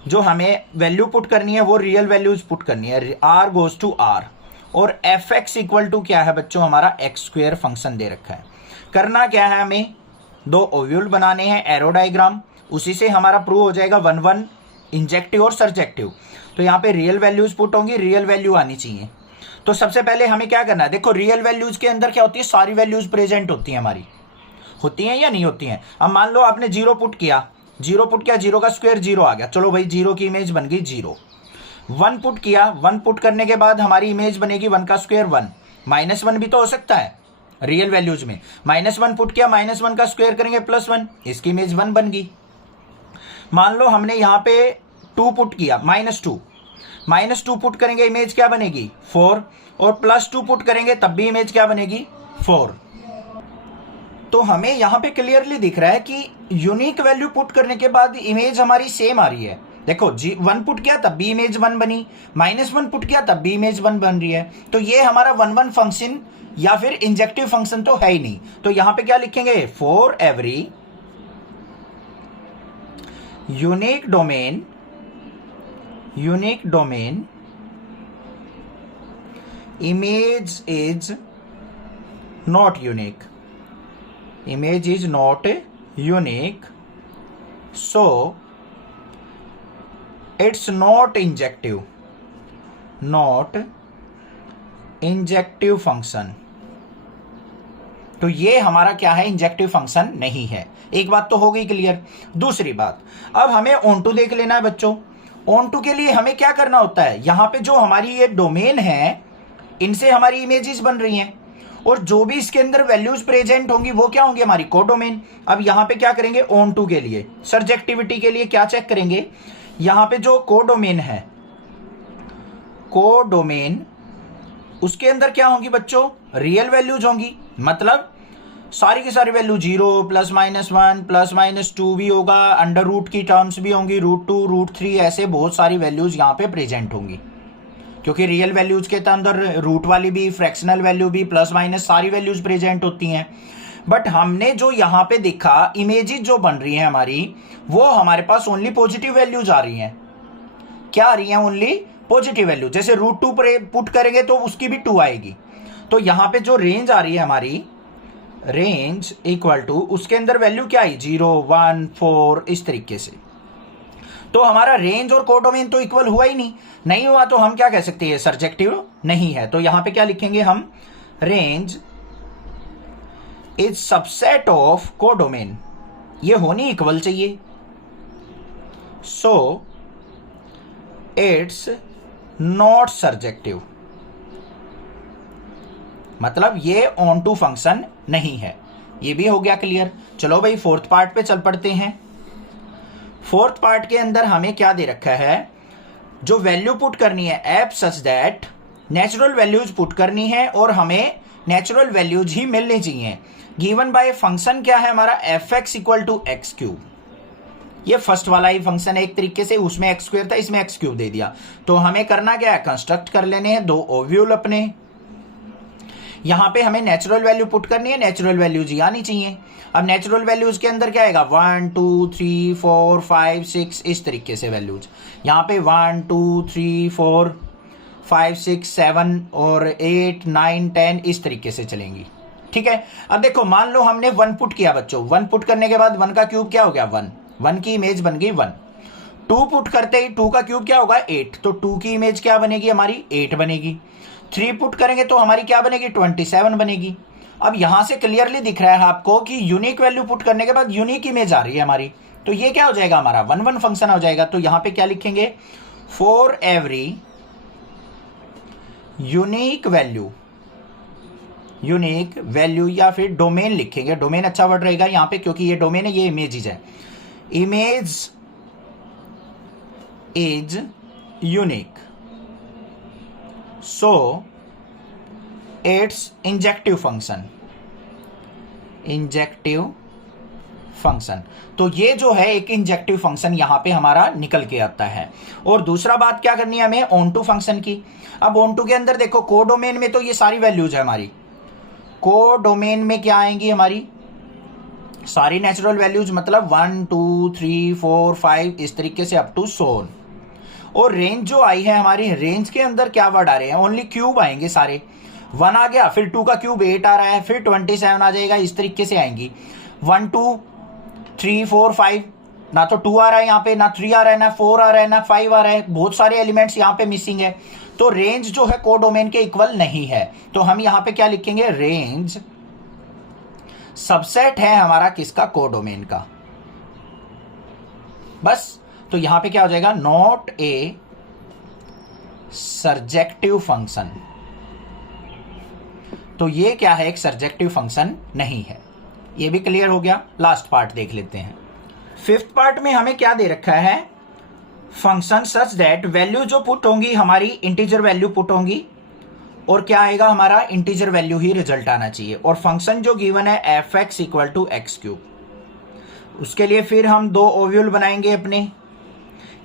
जो हमें वैल्यू पुट करनी है वो रियल वैल्यूज पुट करनी है, r गोज टू r, और fx इक्वल टू क्या है बच्चों, हमारा x² फंक्शन दे रखा है। करना क्या है, हमें दो ओव्यूल बनाने हैं, एरो डायग्राम, उसी से हमारा प्रूव हो जाएगा 1 1 इंजेक्टिव और सर्जेक्टिव। तो यहाँ पे रियल वैल्यूज पुट होंगी, रियल वैल्यू आनी चाहिए। तो सबसे पहले हमें क्या करना है, देखो रियल वैल्यूज के अंदर क्या होती है, सारी वैल्यूज प्रेजेंट होती हैं हमारी, होती हैं या नहीं होती हैं। अब मान लो आपने 0 पुट किया, 0 का स्क्वायर 0 आ गया, चलो भाई 0 की इमेज बन गई 0। 1 पुट किया, 1 पुट करने के बाद हमारी इमेज बनेगी 1 का स्क्वायर 1, -1 भी तो हो सकता है रियल वैल्यूज में। -1 पुट किया, -1 का स्क्वायर करेंगे +1, इसकी इमेज 1 बन गई। मान लो हमने यहां पे 2 पुट किया, -2 पुट करेंगे, इमेज क्या बनेगी 4, और +2 पुट करेंगे तब भी इमेज क्या बनेगी 4। तो हमें यहां पे क्लियरली दिख रहा है कि यूनिक वैल्यू पुट करने के बाद इमेज हमारी सेम आ रही है। देखो 1 पुट किया तब भी इमेज 1 बनी, -1 पुट किया तब भी इमेज 1 बन रही है। तो ये हमारा 1 1 फंक्शन या फिर इंजेक्टिव फंक्शन तो है ही नहीं। तो यहां पे क्या लिखेंगे, for every unique domain image is not unique, image is not unique, so it's not injective function। तो ये हमारा क्या है, इंजेक्टिव फंक्शन नहीं है। एक बात तो हो गई क्लियर। दूसरी बात, अब हमें ऑन टू देख लेना है बच्चों। ऑन टू के लिए हमें क्या करना होता है, यहां पे जो हमारी ये डोमेन है इनसे हमारी इमेजेस बन रही हैं, और जो भी इसके अंदर वैल्यूज प्रेजेंट होंगी वो क्या होंगी, हमारी कोडोमेन। अब यहां पे क्या करेंगे, ऑन टू के लिए सर्जेक्टिविटी के लिए क्या चेक करेंगे, यहां पे जो कोडोमेन है, कोडोमेन उसके अंदर क्या होंगी बच्चों, रियल वैल्यूज होंगी। मतलब सारी की सारी वैल्यू 0, +-1, +-2 भी होगा, अंडर रूट की टर्म्स भी होंगी, √2, √3, ऐसे बहुत सारी वैल्यूज यहाँ पे प्रेजेंट होंगी। क्योंकि रियल वैल्यूज के अंदर रूट वाली भी, फ्रैक्शनल वैल्यू भी, +- सारी वैल्यूज प्रेजेंट होती हैं। बट हमने जो यहाँ पे देखा, इमेजेस जो बन रही हैं हमारी, वो हमारे पास ओनली पॉजिटिव वैल्यूज आ रही हैं। क्या आ रही हैं, ओनली पॉजिटिव वैल्यू। जैसे √2 पुट करेंगे तो उसकी भी 2 आएगी। तो यहाँ पे जो रेंज आ रही है हमारी, रेंज इक्वल टू उसके अंदर वैल्यू क्या आई, 0, 1, 4, इस तरीके से। तो हमारा रेंज और कोडोमेन तो इक्वल हुआ ही नहीं हुआ, तो हम क्या कह सकते हैं, सर्जेक्टिव नहीं है। तो यहां पे क्या लिखेंगे हम, range is subset of codomain, ये होनी इक्वल चाहिए, सो इट्स नॉट सर्जेक्टिव, मतलब ये ऑन टू फंक्शन नहीं है। ये भी हो गया क्लियर। चलो भाई फोर्थ पार्ट पे चल पड़ते हैं। फोर्थ पार्ट के अंदर हमें क्या दे रखा है, जो वैल्यू पुट करनी है f such that, natural values put करनी है और हमें नेचुरल वैल्यूज ही मिलनी चाहिए। गिवन बाय फंक्शन क्या है हमारा, f x equal to x cube. ये फर्स्ट वाला ही फंक्शन है एक तरीके से, उसमें एक्स स्क्वायर था, इसमें एक्स क्यूब दे दिया। तो हमें करना क्या है, कंस्ट्रक्ट कर लेने हैं 2 ओव्यूल अपने। यहां पे हमें नेचुरल वैल्यू पुट करनी है, नेचुरल वैल्यूज ही आनी चाहिए। अब नेचुरल वैल्यूज के अंदर क्या आएगा, 1 2 3 4 5 6 इस तरीके से वैल्यूज। यहां पे 1 2 3 4 5 6 7 और 8 9 10 इस तरीके से चलेंगी। ठीक है। अब देखो मान लो हमने 1 पुट किया बच्चों, 1 पुट करने के बाद 1 का क्यूब क्या हो गया, 1 की इमेज बन गई 1। 2 पुट करते ही 2 का क्यूब क्या होगा, 8, तो 2 की इमेज क्या बनेगी हमारी, 8 बनेगी। 3 पुट करेंगे तो हमारी क्या बनेगी, 27 बनेगी। अब यहां से क्लियरली दिख रहा है आपको कि यूनिक वैल्यू पुट करने के बाद यूनिक इमेज आ रही है हमारी, तो ये क्या हो जाएगा हमारा 1 फंक्शन हो जाएगा। तो यहां पे क्या लिखेंगे, फॉर एवरी यूनिक वैल्यू या फिर डोमेन लिखेंगे, डोमेन अच्छा वर्ड रहेगा यहां पे क्योंकि ये डोमेन है, ये इमेज है, image is unique, so it's injective function. तो ये जो है एक इंजेक्टिव फंक्शन यहां पे हमारा निकल के आता है। और दूसरा बात क्या करनी है हमें, ऑन टू फंक्शन की। अब ऑन टू के अंदर देखो कोडोमेन में तो ये सारी वैल्यूज है हमारी, कोडोमेन में क्या आएंगी हमारी सारी नेचुरल वैल्यूज, मतलब 1 2 3 4 5 इस तरीके से अप टू सोन। और रेंज जो आई है हमारी, रेंज के अंदर क्या वर्ड आ रहे हैं, ओनली क्यूब आएंगे सारे। 1 आ गया, फिर 2 का क्यूब 8 आ रहा है, फिर 27 आ जाएगा, इस तरीके से आएंगी। 1 2 3 4 5, ना तो 2 आ रहा है यहाँ पे, ना 3 आ रहा है, ना 4 आ रहा है, ना 5 आ रहा है, बहुत सारे एलिमेंट्स यहाँ पे मिसिंग है। तो रेंज जो है कोडोमेन के इक्वल नहीं है। तो हम यहाँ पे क्या लिखेंगे, रेंज सबसेट है हमारा किसका, कोडोमेन का, बस। तो यहां पे क्या हो जाएगा, नॉट ए सर्जेक्टिव फंक्शन। तो ये क्या है, एक सर्जेक्टिव फंक्शन नहीं है। ये भी क्लियर हो गया। लास्ट पार्ट देख लेते हैं। फिफ्थ पार्ट में हमें क्या दे रखा है, फंक्शन सच दैट वैल्यू जो पुट होंगी हमारी इंटीजर वैल्यू पुट होंगी और क्या आएगा हमारा, इंटीजर वैल्यू ही रिजल्ट आना चाहिए। और फंक्शन जो गिवन है f x equal to x cube. उसके लिए फिर हम 2 ओव्यूल बनाएंगे अपने।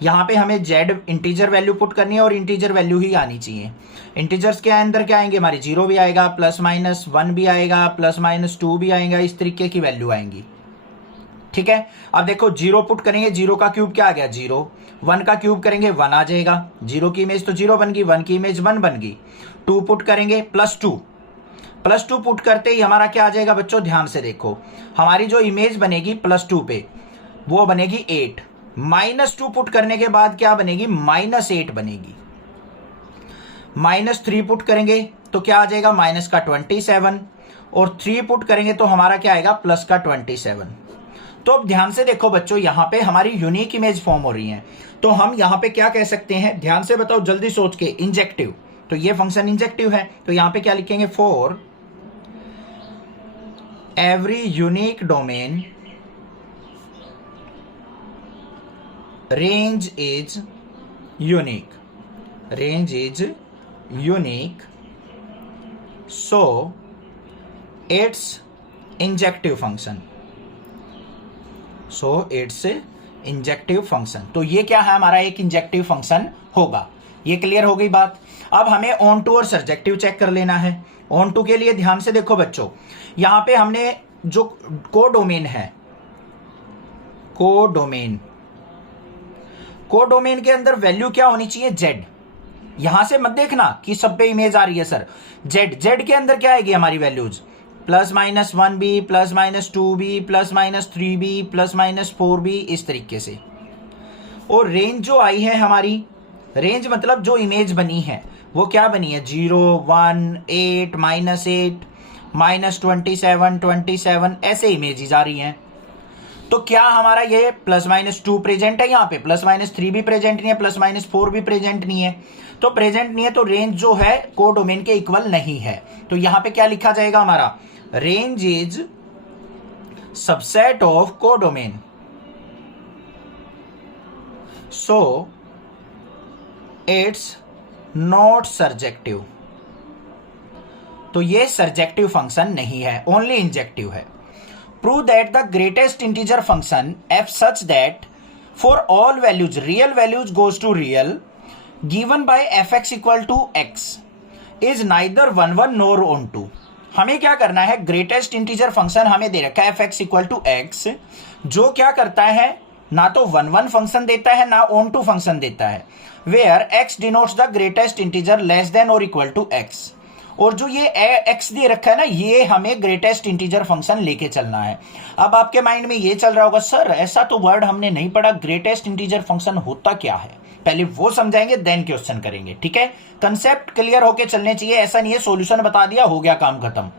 यहां पे हमें जेड इंटीजर वैल्यू पुट करनी है और इंटीजर वैल्यू ही आनी चाहिए। इंटीजर्स के अंदर क्या आएंगे हमारी, 0 भी आएगा, +-1 भी आएगा, +-2 भी आएगा, इस तरीके की वैल्यू आएंगी। ठीक है। अब देखो 0 पुट करेंगे, 0 का क्यूब क्या आ गया 0, 1 का क्यूब करेंगे 1 आ जाएगा, 0 की इमेज तो 0 बन गई, 1 की इमेज 1 बन गई। 2 पुट करेंगे +2 पुट करते ही हमारा क्या आ जाएगा बच्चों, ध्यान से देखो हमारी जो इमेज बनेगी +2 पे वो बनेगी 8। -2 पुट करने के बाद क्या बनेगी, -8 बनेगी। -3 पुट करेंगे तो क्या आ जाएगा, माइनस का 27, और 3 पुट करेंगे तो हमारा क्या आएगा, प्लस का 27। तो अब ध्यान से देखो बच्चों, यहां पे हमारी यूनिक इमेज फॉर्म हो रही है। तो हम यहां पे क्या कह सकते हैं, ध्यान से बताओ जल्दी सोच के, इंजेक्टिव। तो ये फंक्शन इंजेक्टिव है, तो यहां पे क्या लिखेंगे, for every unique domain range is unique, so it's injective function, तो ये क्या है हमारा, एक इंजेक्टिव फंक्शन होगा। ये क्लियर हो गई बात। अब हमें ऑन टू और सर्जेक्टिव चेक कर लेना है। ऑन टू के लिए ध्यान से देखो बच्चों, यहां पे हमने जो कोडोमेन है, कोडोमेन के अंदर वैल्यू क्या होनी चाहिए, जेड। यहां से मत देखना कि सब पे इमेज आ रही है सर, जेड के अंदर क्या आएगी हमारी वैल्यूज, +-1 भी, +-2 भी, +-3 भी, +-4 भी, इस तरीके से। और रेंज जो आई है हमारी, रेंज मतलब जो इमेज बनी है वो क्या बनी है, 0 1 8 -8 -27 27 ऐसे इमेजेस आ रही हैं। तो क्या हमारा ये +-2 प्रेजेंट है, यहाँ पे +-3 भी प्रेजेंट नहीं है, +-4 भी प्रेजेंट नहीं है। तो प्रेजेंट नहीं है तो रेंज जो है कोडोमेन के इक्वल नहीं है। तो यहां पे क्या लिखा जाएगा हमारा, range is subset of codomain, so it's not surjective. तो ये सर्जेक्टिव फंक्शन नहीं है, ओनली इंजेक्टिव है। Prove that the greatest integer function f such that for all values real values goes to real given by fx equal to x is neither 1 1 nor on 2। हमें क्या करना है, greatest integer function हमें दे रखा है fx equal to x, जो क्या करता है, ना तो 1 1 फंक्शन देता है ना on 2 फंक्शन देता है, where x denotes the greatest integer less than और इक्वल टू x। और जो ये x दे रखा है ना, ये हमें ग्रेटेस्ट इंटीजर फंक्शन लेके चलना है। अब आपके माइंड में ये चल रहा होगा, सर ऐसा तो वर्ड हमने नहीं पढ़ा, ग्रेटेस्ट इंटीजर फंक्शन होता क्या है, पहले वो समझाएंगे देन क्वेश्चन करेंगे, ठीक है। कंसेप्ट क्लियर होके चलने चाहिए, ऐसा नहीं है सॉल्यूशन बता दिया हो गया काम खत्म।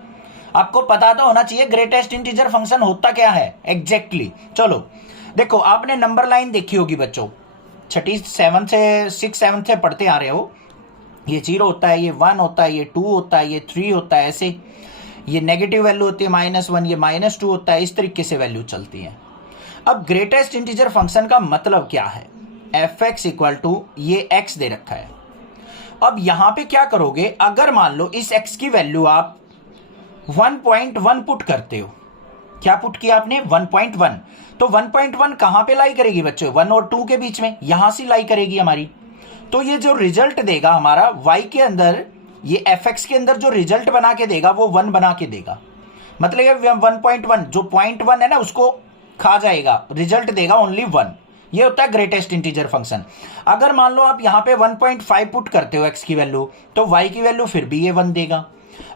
आपको पता तो होना चाहिए ग्रेटेस्ट इंटीजर फंक्शन होता क्या है एग्जैक्टली। चलो देखो, आपने नंबर लाइन देखी होगी बच्चों, 6 7 से पढ़ते आ रहे हो। ये 0 होता है, ये 1 होता है, ये 2 होता है, ये 3 होता है, ऐसे ये नेगेटिव वैल्यू होती है -1, ये -2 होता है, इस तरीके से वैल्यू चलती है। अब ग्रेटेस्ट इंटीजर फंक्शन का मतलब क्या है, fx इक्वल टू ये x दे रखा है। अब यहां पे क्या करोगे, अगर मान लो इस x की वैल्यू आप 1.1 पुट करते हो, क्या पुट किया आपने 1.1, तो 1.1 कहां पे लाई करेगी बच्चों, 1 और 2 के बीच में, यहां से लाई करेगी हमारी। तो ये जो रिजल्ट देगा हमारा y के अंदर, ये fx के अंदर जो रिजल्ट बना के देगा वो 1 बना के देगा, मतलब 1.1 जो 0.1 है ना उसको खा जाएगा, रिजल्ट देगा ओनली 1। ये होता है ग्रेटेस्ट इंटीजर फंक्शन। अगर मान लो आप यहाँ पे 1.5 पुट करते हो x की वैल्यू, तो y की वैल्यू फिर भी ये 1 देगा।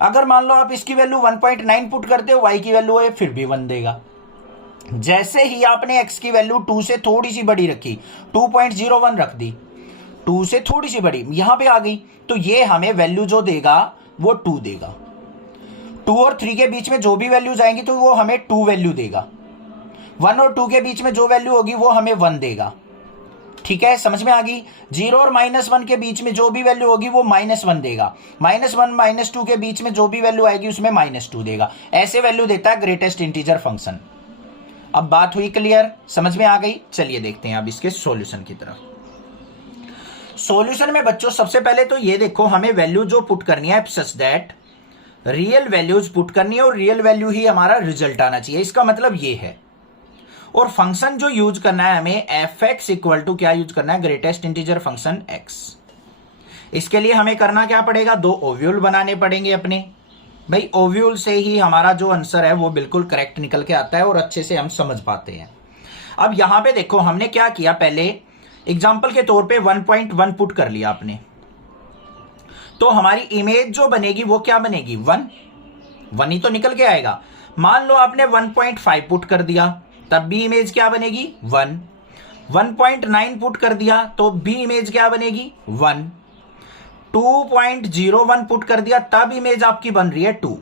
अगर मान लो आप इसकी वैल्यू 1.9 पुट करते हो, y की वैल्यू है फिर भी 1 देगा। जैसे ही आपने x की वैल्यू 2 से थोड़ी सी बड़ी रखी, 2.01 रख दी, 2 से थोड़ी सी बड़ी यहां पे आ गई, तो ये हमें वैल्यू जो देगा वो 2 देगा। 2 और 3 के बीच में जो भी वैल्यू जाएंगी तो वो हमें 2 वैल्यू देगा। 1 और 2 के बीच में जो वैल्यू होगी वो हमें 1 देगा, ठीक है, समझ में आ गई। 0 और -1 के बीच में जो भी वैल्यू होगी वो -1 देगा। -1 -2 के बीच में जो भी वैल्यू आएगी उसमें -2 देगा। ऐसे वैल्यू देता है ग्रेटेस्ट इंटीजर फंक्शन। अब बात हुई क्लियर, समझ में आ गई। चलिए देखते हैं अब इसके सॉल्यूशन की तरफ। सॉल्यूशन में बच्चों सबसे पहले तो ये देखो, हमें वैल्यू जो पुट करनी है such that real values put करनी है और रियल वैल्यू ही हमारा रिजल्ट आना चाहिए, इसका मतलब ये है। और फंक्शन जो यूज करना है हमें fx इक्वल टू क्या यूज करना है, ग्रेटेस्ट इंटीजर फंक्शन x। इसके लिए हमें करना क्या पड़ेगा, 2 ओव्यूल बनाने पड़ेंगे अपने। भाई ओव्यूल से ही हमारा जो आंसर है वो बिल्कुल करेक्ट निकल के आता है और अच्छे से हम समझ पाते हैं। अब यहां पे देखो हमने क्या किया, पहले एग्जाम्पल के तौर पे 1.1 पुट कर लिया आपने, तो हमारी इमेज जो बनेगी वो क्या बनेगी, 1 ही तो निकल के आएगा। मान लो आपने 1.5 पुट कर दिया, तब भी इमेज क्या बनेगी 1। 1.9 पुट कर दिया तो भी इमेज क्या बनेगी 1। 2.01 पुट कर दिया तब इमेज आपकी बन रही है 2,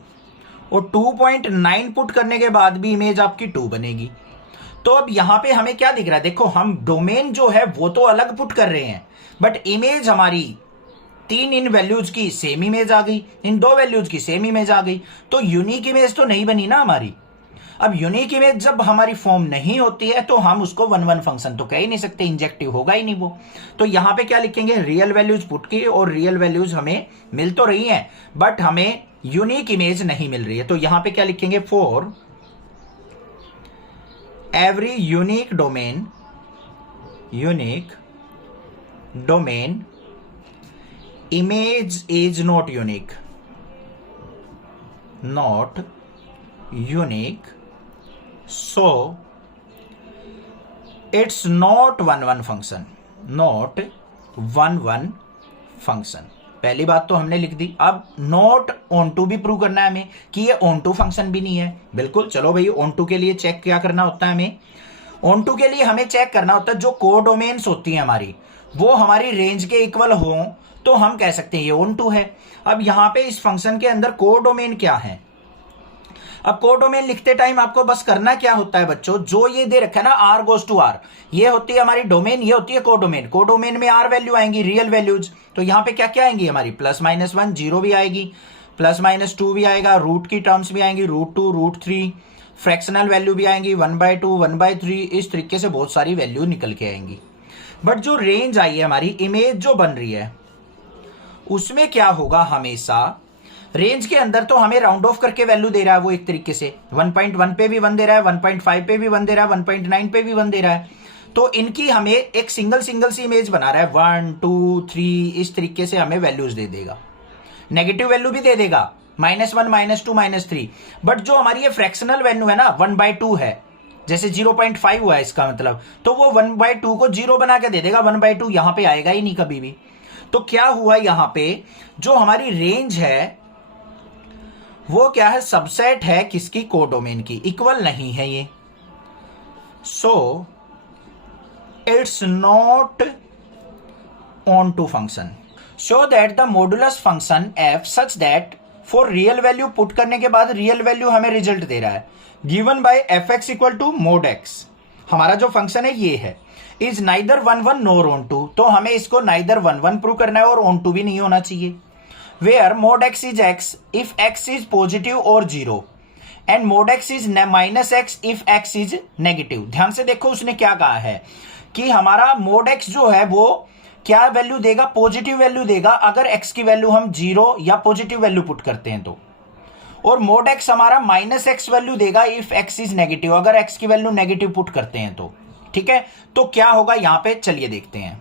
और 2.9 पुट करने के बाद भी इमेज आपकी 2 बनेगी। तो अब यहां पे हमें क्या दिख रहा है, देखो हम डोमेन जो है वो तो अलग पुट कर रहे हैं, बट इमेज हमारी 3 इन वैल्यूज की सेम इमेज आ गई, इन 2 वैल्यूज की सेम इमेज आ गई, तो यूनिक इमेज तो नहीं बनी ना हमारी। अब यूनिक इमेज जब हमारी फॉर्म नहीं होती है तो हम उसको 1 1 फंक्शन तो कह ही नहीं सकते, इंजेक्टिव होगा ही नहीं वो। तो यहां पे क्या लिखेंगे, रियल वैल्यूज पुट की, और रियल वैल्यूज हमें मिल तो रही हैं बट हमें यूनिक इमेज नहीं मिल रही है। तो यहां पे क्या लिखेंगे, for every unique domain image is not unique so it's not 1 1 function। पहली बात तो हमने लिख दी। अब नॉट ऑन टू भी प्रूव करना है हमें कि ये ऑन टू फंक्शन भी नहीं है। बिल्कुल, चलो भाई ऑन टू के लिए चेक क्या करना होता है हमें, ऑन टू के लिए हमें चेक करना होता है जो कोडोमेन्स होती है हमारी, वो हमारी रेंज के इक्वल हो तो हम कह सकते हैं ये ऑन टू है। अब यहां पे इस फंक्शन के अंदर कोडोमेन क्या है, अब कोडोमेन लिखते टाइम आपको बस करना क्या होता है बच्चों, जो ये दे रखा है ना r गोज टू r, ये होती है हमारी डोमेन, ये होती है कोडोमेन। कोडोमेन में r वैल्यू आएंगी रियल वैल्यूज, तो यहां पे क्या क्या आएंगी हमारी +-1 जीरो भी आएगी, +-2 भी आएगा, रूट की टर्म्स भी आएंगी, √2 √3, फ्रैक्शनल वैल्यू भी आएंगी 1/2 1/3, इस तरीके से बहुत सारी वैल्यू निकल के आएंगी। बट जो रेंज आई है हमारी, इमेज जो बन रही है, उसमें क्या होगा, हमेशा रेंज के अंदर तो हमें राउंड ऑफ करके वैल्यू दे रहा है वो, एक तरीके से 1.1 पे भी 1 दे रहा है, 1.5 पे भी 1 दे रहा है, 1.9 पे भी 1 दे रहा है, तो इनकी हमें एक सिंगल सी इमेज बना रहा है, 1 2 3 इस तरीके से हमें वैल्यूज दे देगा। नेगेटिव वैल्यू भी दे देगा, -1 -2 -3, बट जो हमारी ये फ्रैक्शनल वैल्यू है ना 1/2 है, जैसे 0.5 हुआ है इसका मतलब, तो वो 1/2 को 0 बना के दे देगा, 1/2 यहां पे आएगा ही नहीं कभी भी। तो क्या हुआ यहां पे, जो हमारी रेंज है वो क्या है, सबसेट है किसकी, कोडोमेन की, इक्वल नहीं है ये। So it's not onto function. Show that the modulus function f such that for real value put करने के बाद रियल वैल्यू हमें रिजल्ट दे रहा है, given by fx equal to mod x, हमारा जो फंक्शन है ये है, is neither 1 1 nor onto, तो हमें इसको नाइदर 1 1 प्रूव करना है और ऑन टू भी नहीं होना चाहिए। Where mod x is x if x is positive or 0 and mod x is -x if x is negative। ध्यान से देखो उसने क्या कहा है कि हमारा mod x जो है वो क्या वैल्यू देगा, पॉजिटिव वैल्यू देगा अगर x की वैल्यू हम 0 या पॉजिटिव वैल्यू पुट करते हैं तो, और mod x हमारा -x वैल्यू देगा इफ x इज नेगेटिव, अगर x की वैल्यू नेगेटिव पुट करते हैं तो। ठीक है, तो क्या होगा यहां पे, चलिए देखते हैं।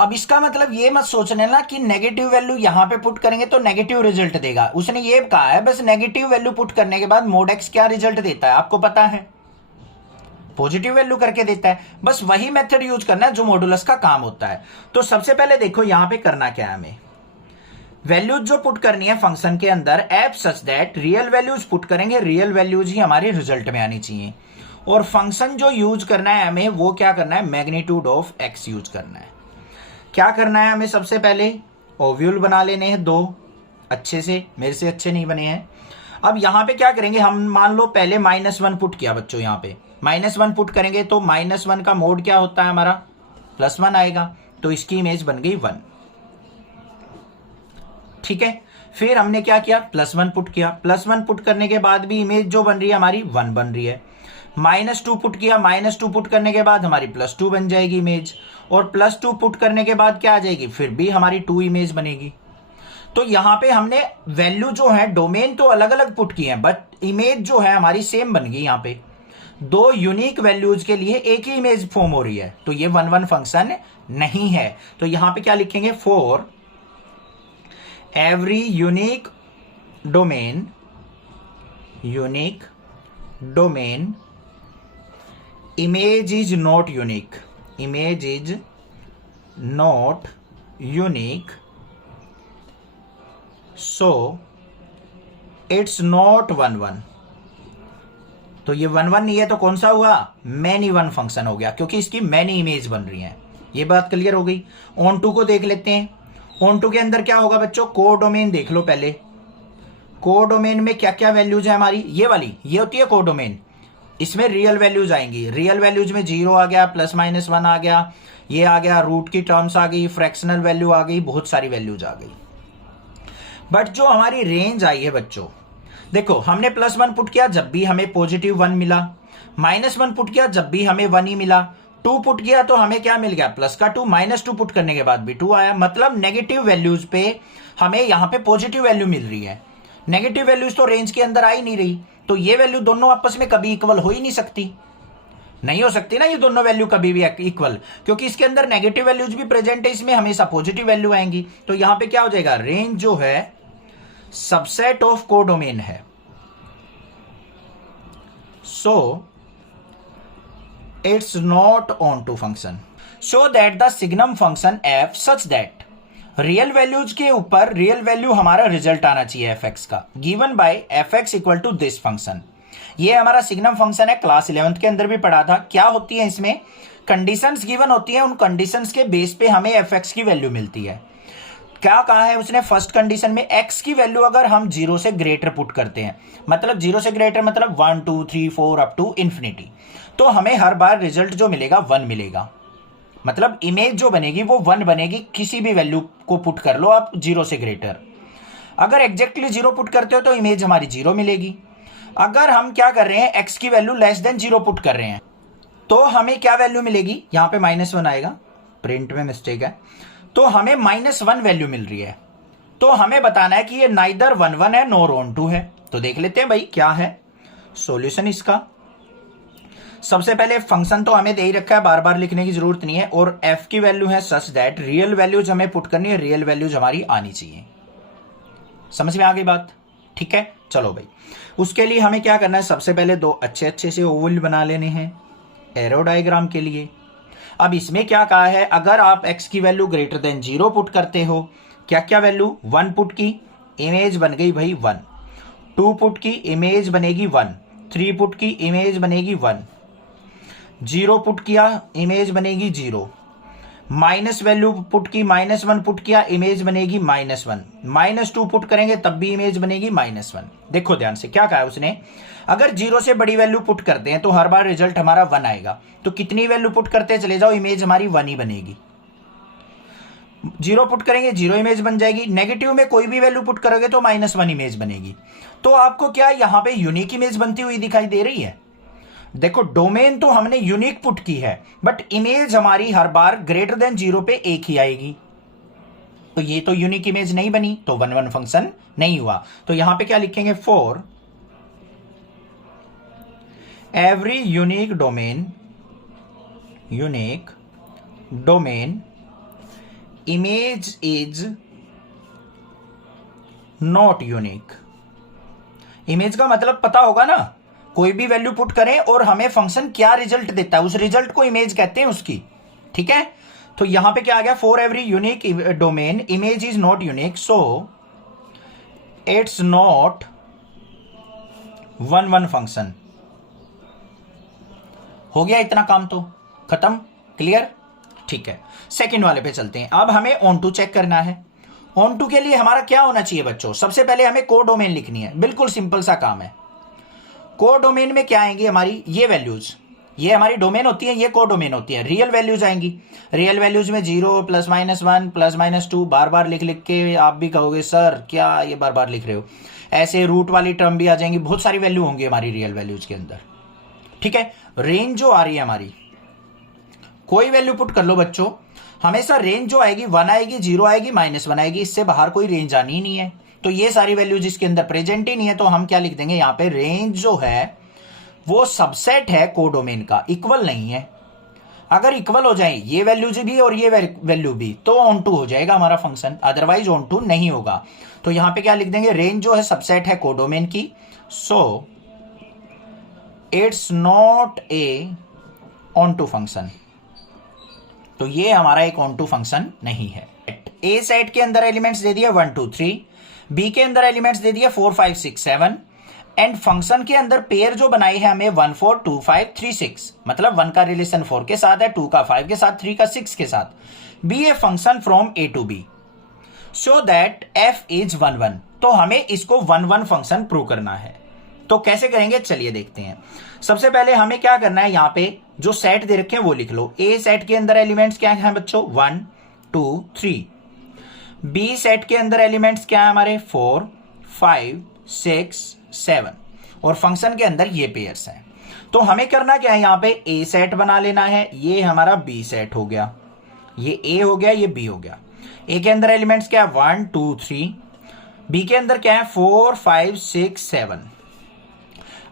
अब इसका मतलब ये मत सोचने ना कि नेगेटिव वैल्यू यहां पे पुट करेंगे तो नेगेटिव रिजल्ट देगा, उसने ये कहा है बस नेगेटिव वैल्यू पुट करने के बाद mod x क्या रिजल्ट देता है आपको पता है, पॉजिटिव वैल्यू करके देता है, बस वही मेथड यूज करना है जो मॉडुलस का काम होता है। तो सबसे पहले देखो यहां पे करना क्या है, हमें वैल्यूज जो पुट करनी है फंक्शन के अंदर f such that real values put करेंगे, रियल वैल्यूज ही हमारे रिजल्ट में आनी चाहिए, और फंक्शन जो यूज करना है हमें वो क्या करना है, मैग्नीट्यूड ऑफ x यूज करना है। क्या करना है हमें, सबसे पहले ओव्यूल बना लेने हैं 2 अच्छे से, मेरे से अच्छे नहीं बने हैं। अब यहां पे क्या करेंगे, हम मान लो पहले -1 पुट किया बच्चों, यहां पे -1 पुट करेंगे तो -1 का मोड क्या होता है हमारा, +1 आएगा, तो इसकी इमेज बन गई 1। ठीक है, फिर हमने क्या किया, +1 पुट किया, +1 पुट करने के बाद भी इमेज जो बन रही है हमारी 1 बन रही है। -2 पुट किया, -2 पुट करने के बाद हमारी +2 बन जाएगी इमेज, और +2 पुट करने के बाद क्या आ जाएगी, फिर भी हमारी 2 इमेज बनेगी। तो यहां पे हमने वैल्यू जो है, डोमेन तो अलग अलग पुट किए हैं बट इमेज जो है हमारी सेम बन गई। यहां पे 2 यूनिक वैल्यूज के लिए एक ही इमेज फॉर्म हो रही है, तो ये 1 1 फंक्शन नहीं है। तो यहां पे क्या लिखेंगे, for every unique domain image is not unique, image is not unique, so it's not 1 1। तो ये 1 1 नहीं है तो कौन सा हुआ, मैनी 1 फंक्शन हो गया, क्योंकि इसकी मैनी इमेज बन रही है। ये बात क्लियर हो गई। ऑन टू को देख लेते हैं, ऑन टू के अंदर क्या होगा बच्चों, कोडोमेन देख लो पहले, कोडोमेन में क्या क्या वैल्यूज है हमारी, ये वाली ये होती है कोडोमेन, इसमें रियल वैल्यूज आएंगी, रियल वैल्यूज में 0 आ गया, +-1 आ गया, ये आ गया, रूट की टर्म्स आ गई, फ्रैक्शनल वैल्यू आ गई, बहुत सारी वैल्यूज आ गई। बट जो हमारी रेंज आई है बच्चों, देखो हमने +1 पुट किया जब भी हमें +1 मिला, -1 पुट किया जब भी हमें 1 ही मिला, 2 पुट किया तो हमें क्या मिल गया, +2, -2 पुट करने के बाद भी 2 आया, मतलब नेगेटिव वैल्यूज पे हमें यहां पे पॉजिटिव वैल्यू मिल रही है। नेगेटिव वैल्यूज तो रेंज के अंदर आ ही नहीं रही, तो ये वैल्यू दोनों आपस में कभी इक्वल हो ही नहीं सकती, नहीं हो सकती ना ये दोनों वैल्यू कभी भी इक्वल, क्योंकि इसके अंदर नेगेटिव वैल्यूज भी प्रेजेंट है, इसमें हमेशा पॉजिटिव वैल्यू आएंगी। तो यहां पे क्या हो जाएगा, रेंज जो है सबसेट ऑफ कोडोमेन है। So it's not onto function. Show that the signum function f such that real values के ऊपर रियल वैल्यू हमारा रिजल्ट आना चाहिए fx का, given by fx equal to this function. ये हमारा सिग्नम फंक्शन है, क्लास 11th के अंदर भी पढ़ा था। क्या होती है इसमें, कंडीशंस गिवन होती है, उन कंडीशंस के बेस पे हमें एफ एक्स की वैल्यू मिलती है। क्या कहा है उसने, फर्स्ट कंडीशन में एक्स की वैल्यू अगर हम 0 से ग्रेटर पुट करते हैं, मतलब 0 से ग्रेटर मतलब 1 2 3 4 अप टू इन्फिनिटी, तो हमें हर बार रिजल्ट जो मिलेगा 1 मिलेगा। मतलब इमेज जो बनेगी वो 1 बनेगी, किसी भी वैल्यू को पुट कर लो आप 0 से ग्रेटर। अगर एग्जैक्टली 0 पुट करते हो तो इमेज हमारी 0 मिलेगी। अगर हम क्या कर रहे हैं, एक्स की वैल्यू लेस देन 0 पुट कर रहे हैं, तो हमें क्या वैल्यू मिलेगी, यहां पे -1 आएगा, प्रिंट में मिस्टेक है, तो हमें -1 वैल्यू मिल रही है। तो हमें बताना है कि ये नाइदर 1 1 है नोर ऑन 2 है। तो देख लेते हैं भाई क्या है सॉल्यूशन इसका। सबसे पहले फंक्शन तो हमें दे ही रखा है, बार बार लिखने की जरूरत नहीं है, और एफ की वैल्यू है सच दैट रियल वैल्यूज हमें पुट करनी है, रियल वैल्यूज हमारी आनी चाहिए। समझ में आ गई बात, ठीक है। चलो भाई, उसके लिए हमें क्या करना है, सबसे पहले 2 अच्छे से ओवल बना लेने हैं एरो डायग्राम के लिए। अब इसमें क्या कहा है, अगर आप x की वैल्यू ग्रेटर देन 0 पुट करते हो, क्या क्या वैल्यू, 1 पुट की, इमेज बन गई भाई 1, 2 पुट की इमेज बनेगी 1, 3 पुट की इमेज बनेगी 1, 0 पुट किया इमेज बनेगी 0, माइनस वैल्यू पुट की -1 पुट किया इमेज बनेगी -1, -2 पुट करेंगे तब भी इमेज बनेगी -1। देखो ध्यान से क्या कहा है उसने, अगर 0 से बड़ी वैल्यू पुट करते हैं तो हर बार रिजल्ट हमारा 1 आएगा। तो कितनी वैल्यू पुट करते चले जाओ, इमेज हमारी 1 ही बनेगी। 0 पुट करेंगे 0 इमेज बन जाएगी, नेगेटिव में कोई भी वैल्यू पुट करोगे तो -1 इमेज बनेगी। तो आपको क्या यहां पे यूनिक इमेज बनती हुई दिखाई दे रही है। देखो डोमेन तो हमने यूनिक पुट की है, बट इमेज हमारी हर बार ग्रेटर देन 0 पे 1 ही आएगी। तो ये तो यूनिक इमेज नहीं बनी, तो 1 1 फंक्शन नहीं हुआ। तो यहां पे क्या लिखेंगे, for every unique domain image is not unique. Image का मतलब पता होगा ना, कोई भी वैल्यू पुट करें और हमें फंक्शन क्या रिजल्ट देता है, उस रिजल्ट को इमेज कहते हैं उसकी, ठीक है। तो यहां पे क्या आ गया, for every unique domain image is not unique, so it's not 1 1 function. हो गया इतना काम तो खत्म, क्लियर, ठीक है। सेकंड वाले पे चलते हैं। अब हमें ऑन टू चेक करना है। ऑन टू के लिए हमारा क्या होना चाहिए बच्चों, सबसे पहले हमें को डोमेन लिखनी है, बिल्कुल सिंपल सा काम है। को डोमेन में क्या आएंगी हमारी ये वैल्यूज, ये हमारी डोमेन होती है, ये को डोमेन होती है। रियल वैल्यूज आएंगी, रियल वैल्यूज में 0 +-1 +-2 बार बार लिख लिख के आप भी कहोगे सर क्या ये बार बार लिख रहे हो। ऐसे रूट वाली टर्म भी आ जाएंगी, बहुत सारी वैल्यू होंगी हमारी रियल वैल्यूज के अंदर, ठीक है। रेंज जो आ रही है हमारी, कोई वैल्यू पुट कर लो बच्चों, हमेशा रेंज जो आएगी 1 आएगी, 0 आएगी, -1 आएगी, इससे बाहर कोई रेंज आनी ही नहीं है। तो ये सारी वैल्यू जिसके अंदर प्रेजेंट ही नहीं है, तो हम क्या लिख देंगे यहां पे, रेंज जो है वो सबसेट है कोडोमेन का, इक्वल नहीं है। अगर इक्वल हो जाए ये वैल्यूज भी और ये वैल्यू भी, तो ऑन टू हो जाएगा हमारा फंक्शन, अदरवाइज ऑन टू नहीं होगा। तो यहां पे क्या लिख देंगे, रेंज जो है सबसेट है कोडोमेन की, so it's not a onto function. तो ये हमारा एक ऑन टू फंक्शन नहीं है। ए सेट के अंदर एलिमेंट्स दे दिया 1 2 3, बी के अंदर एलिमेंट्स दे दिया 4 5 6 7, एंड फंक्शन के अंदर पेयर जो बनाई है हमें 1 4 2 5 3 6, मतलब 1 का रिलेशन 4 के साथ है, 2 का 5 के साथ, 3 का 6 के साथ। B a function from A to B, so that f is 1 1। तो हमें इसको 1 1 फंक्शन प्रूव करना है। तो कैसे करेंगे चलिए देखते हैं। सबसे पहले हमें क्या करना है, यहां पे जो सेट दे रखे हैं वो लिख लो। ए सेट के अंदर एलिमेंट्स क्या हैं बच्चों, 1 2 3। बी सेट के अंदर एलिमेंट्स क्या है हमारे, 4 5 6 7, और फंक्शन के अंदर ये पेयर्स हैं। तो हमें करना क्या है, यहां पे ए सेट बना लेना है, ये हमारा बी सेट हो गया, ये ए हो गया, ये बी हो गया। ए के अंदर एलिमेंट्स क्या है, 1 2 3, बी के अंदर क्या है 4 5 6 7।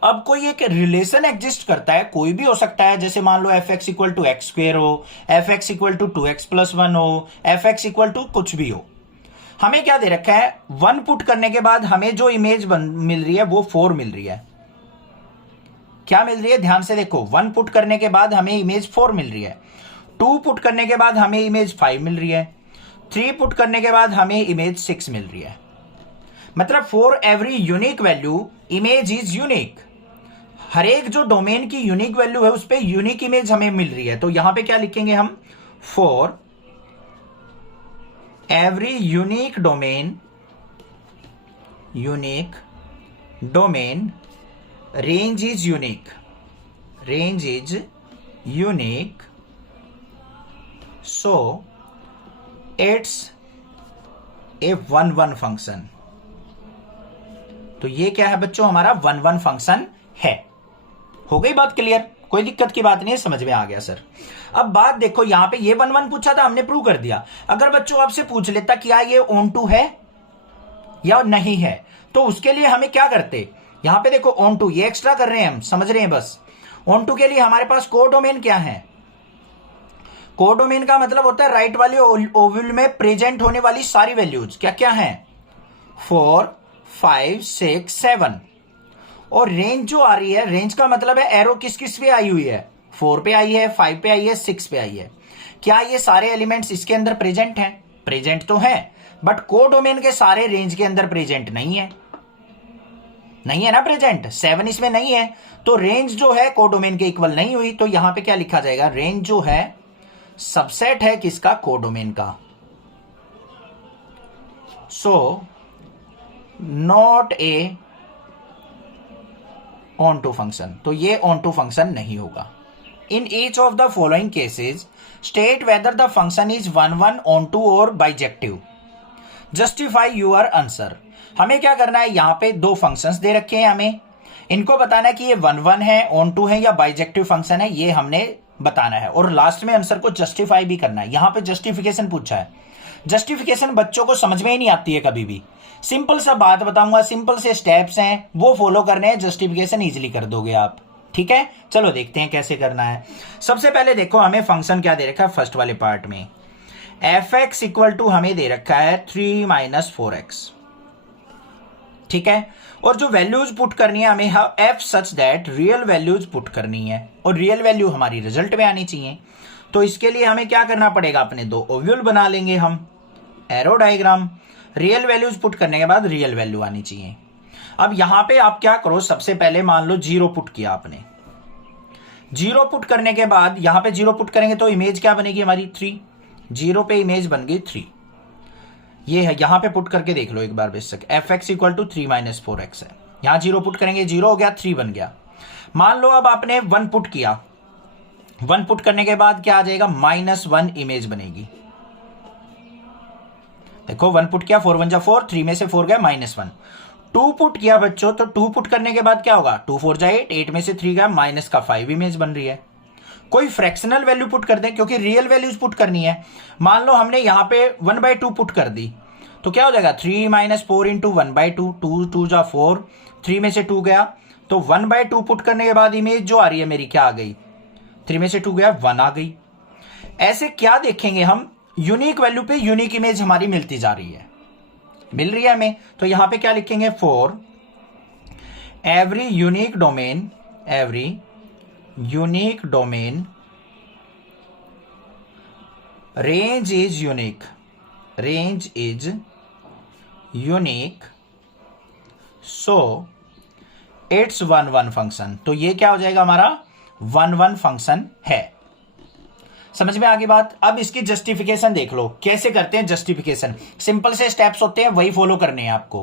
अब कोई एक रिलेशन एग्जिस्ट करता है, कोई भी हो सकता है, जैसे मान लो fx = x² हो, fx = 2x+1 हो, fx = कुछ भी हो। हमें क्या दे रखा है, 1 पुट करने के बाद हमें जो इमेज मिल रही है वो 4 मिल रही है। क्या मिल रही है, ध्यान से देखो, 1 पुट करने के बाद हमें इमेज 4 मिल रही है, 2 पुट करने के बाद हमें इमेज 5 मिल रही है, 3 पुट करने के बाद हमें इमेज 6 मिल रही है। मतलब for every unique value image is unique. हर एक जो डोमेन की यूनिक वैल्यू है उस पर यूनिक इमेज हमें मिल रही है, तो यहां पे क्या लिखेंगे हम, for every unique domain range is unique so it's a 1-1 function. तो ये क्या है बच्चों, हमारा 1-1 फंक्शन है। हो गई बात क्लियर, कोई दिक्कत की बात नहीं है, समझ में आ गया सर। अब बात देखो, यहां पे ये 1-1 पूछा था, हमने प्रूव कर दिया। अगर बच्चों आपसे पूछ लेता क्या ये ऑन टू है या नहीं है, तो उसके लिए हमें क्या करते, यहां पे देखो ऑन टू, ये एक्स्ट्रा कर रहे हैं हम, समझ रहे हैं बस। ऑन टू के लिए हमारे पास कोडोमेन क्या है, कोडोमेन का मतलब होता है राइट वाले ओवल में प्रेजेंट होने वाली सारी वैल्यूज क्या क्या हैं, 4, 5, 6, 7। और रेंज जो आ रही है, रेंज का मतलब है एरो किस किस पे आई हुई है, 4 पे आई है, 5 पे आई है, 6 पे आई है। क्या ये सारे एलिमेंट्स इसके अंदर प्रेजेंट हैं? प्रेजेंट तो है, बट कोडोमेन के सारे रेंज के अंदर प्रेजेंट नहीं है, नहीं है ना प्रेजेंट, 7 इसमें नहीं है, तो रेंज जो है कोडोमेन के इक्वल नहीं हुई। तो यहां पे क्या लिखा जाएगा, रेंज जो है सबसेट है किसका, कोडोमेन का। So not a onto function, तो ये ऑन टू फंक्शन नहीं होगा। In each of the following cases state whether the function is 1-1 onto और बाइजेक्टिव, जस्टिफाई यूर आंसर। हमें क्या करना है, यहां पे 2 फंक्शंस दे रखे हैं, हमें इनको बताना है कि ये 1-1 है, ऑन टू है या बाइजेक्टिव फंक्शन है, ये हमने बताना है। और लास्ट में आंसर को जस्टिफाई भी करना है। यहां पे जस्टिफिकेशन पूछा है, जस्टिफिकेशन बच्चों को समझ में ही नहीं आती है कभी भी। सिंपल सा बात बताऊंगा, सिंपल से स्टेप्स हैं, वो फॉलो करने हैं, जस्टिफिकेशन इजीली कर दोगे आप। ठीक है, चलो देखते हैं कैसे करना है। सबसे पहले देखो हमें फंक्शन क्या दे रखा है, फर्स्ट वाले पार्ट में f(x) इक्वल टू हमें दे रखा है 3 - 4x। ठीक है, और जो वैल्यूज पुट करनी है हमें f such that real values put करनी है, और रियल वैल्यू हमारी रिजल्ट में आनी चाहिए। तो इसके लिए हमें क्या करना पड़ेगा, अपने 2 ओव्यूल बना लेंगे हम, arrow diagram. Real values put करने के बाद रियल वैल्यू आनी चाहिए। अब यहां पे आप क्या करो, सबसे पहले मान लो 0 पुट किया आपने, 0 पुट करने के बाद यहां पे 0 पुट करेंगे तो इमेज क्या बनेगी हमारी, 3। 0 पे इमेज बन गई 3। ये है, यहां पे पुट करके देख लो एक बार बेशक, f(x) इक्वल टू 3 - 4x है। यहां 0 पुट करेंगे, 0 हो गया, 3 बन गया। मान लो अब आपने 1 पुट किया, 1 पुट करने के बाद क्या आ जाएगा, -1 इमेज बनेगी। देखो 1 पुट किया, 4 × 1 = 4, 3 में से 4 गया, -1। 2 पुट किया बच्चों, तो 2 पुट करने के बाद क्या होगा, 2 4 = 8, 8 में से 3 गया, -5 इमेज बन रही है। कोई फ्रैक्शनल वैल्यू पुट कर दें, क्योंकि रियल वैल्यूज पुट करनी है। मान लो हमने यहां पे 1/2 पुट कर दी, तो क्या हो जाएगा, 3 - 4 × 1/2, 2 2 = 4, 3 में से 2 गया, तो 1/2 पुट करने के बाद इमेज जो आ रही है मेरी क्या आ गई, 3 में से 2 गया, 1 आ गई। ऐसे क्या देखेंगे हम, यूनिक वैल्यू पे यूनिक इमेज हमारी मिलती जा रही है, मिल रही है हमें। तो यहां पे क्या लिखेंगे, for every unique domain range is unique so it's 1-1 function. तो ये क्या हो जाएगा, हमारा 1-1 फंक्शन है। समझ में आ गई बात। अब इसकी जस्टिफिकेशन देख लो, कैसे करते हैं जस्टिफिकेशन। सिंपल से स्टेप्स होते हैं, वही फॉलो करने हैं आपको।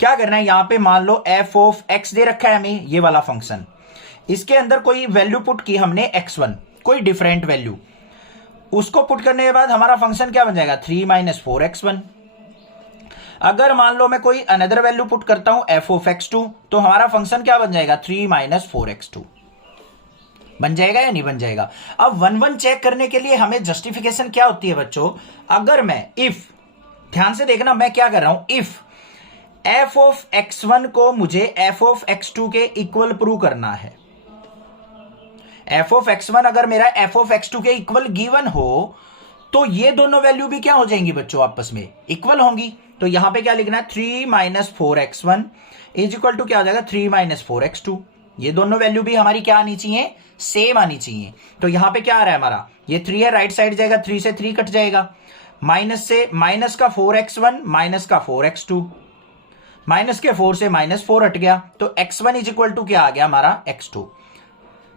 क्या करना है, यहां पे मान लो f(x) दे रखा है हमें, ये वाला फंक्शन, इसके अंदर कोई वैल्यू पुट की हमने x1, कोई डिफरेंट वैल्यू, उसको पुट करने के बाद हमारा फंक्शन क्या बन जाएगा, 3 - 4x1। अगर मान लो मैं कोई अनदर वैल्यू पुट करता हूं f(x2), तो हमारा फंक्शन क्या बन जाएगा, 3 - 4x2 बन जाएगा या नहीं बन जाएगा। अब 1-1 चेक करने के लिए हमें जस्टिफिकेशन क्या होती है बच्चों, अगर मैं इफ, ध्यान से देखना मैं क्या कर रहा हूं, इफ f(x1) को मुझे f(x2) के इक्वल प्रूव करना है। f(x1) अगर मेरा f(x2) के इक्वल गिवन हो, तो ये दोनों वैल्यू भी क्या हो जाएंगी बच्चों, आपस में इक्वल होंगी। तो यहां पे क्या लिखना है, 3 - 4x1 इज इक्वल टू क्या हो जाएगा, 3 - 4x2। ये दोनों वैल्यू भी हमारी क्या आनी चाहिए, सेम आनी चाहिए। तो यहां पे क्या आ रहा है हमारा, ये 3 है, राइट साइड जाएगा, 3 से 3 कट जाएगा, माइनस से माइनस का 4x1 माइनस का 4x2, माइनस के 4 से -4 हट गया, तो x1 इज इक्वल टू क्या आ गया हमारा x2।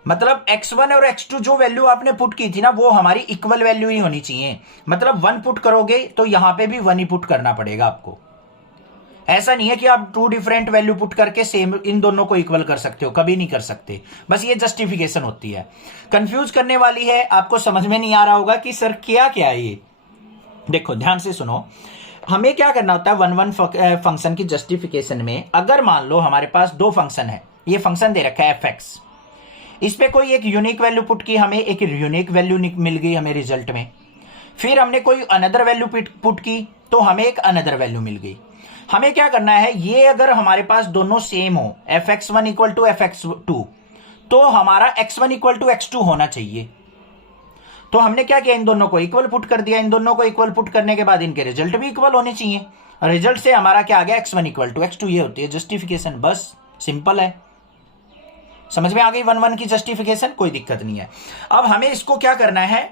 मतलब x1 और x2 जो वैल्यू आपने पुट की थी ना, वो हमारी इक्वल वैल्यू ही होनी चाहिए। मतलब 1 पुट करोगे तो यहां पे भी 1 ही पुट करना पड़ेगा आपको। ऐसा नहीं है कि आप 2 डिफरेंट वैल्यू पुट करके सेम इन दोनों को इक्वल कर सकते हो, कभी नहीं कर सकते। बस ये जस्टिफिकेशन होती है, कंफ्यूज करने वाली है, आपको समझ में नहीं आ रहा होगा कि सर क्या क्या है ये। देखो ध्यान से सुनो, हमें क्या करना होता है 1 फंक्शन की जस्टिफिकेशन में। अगर मान लो हमारे पास 2 फंक्शन है, ये फंक्शन दे रखा है fx, इस पे कोई एक यूनिक वैल्यू पुट की, हमें एक यूनिक वैल्यू मिल गई हमें रिजल्ट में। फिर हमने कोई अनदर वैल्यू पुट की तो हमें एक अनदर वैल्यू मिल गई। हमें क्या करना है, ये अगर हमारे पास दोनों सेम हो, fx1 इक्वल टू fx2, तो हमारा x1 इक्वल टू x2 होना चाहिए। तो हमने क्या किया, इन दोनों को इक्वल पुट कर दिया। इन दोनों को इक्वल पुट करने के बाद इनके रिजल्ट भी इक्वल होने चाहिए। रिजल्ट से हमारा क्या आ गया, x1 इक्वल टू x2। ये होती है जस्टिफिकेशन। बस सिंपल है, समझ में आ गई 1 की जस्टिफिकेशन, कोई दिक्कत नहीं है। अब हमें इसको क्या करना है,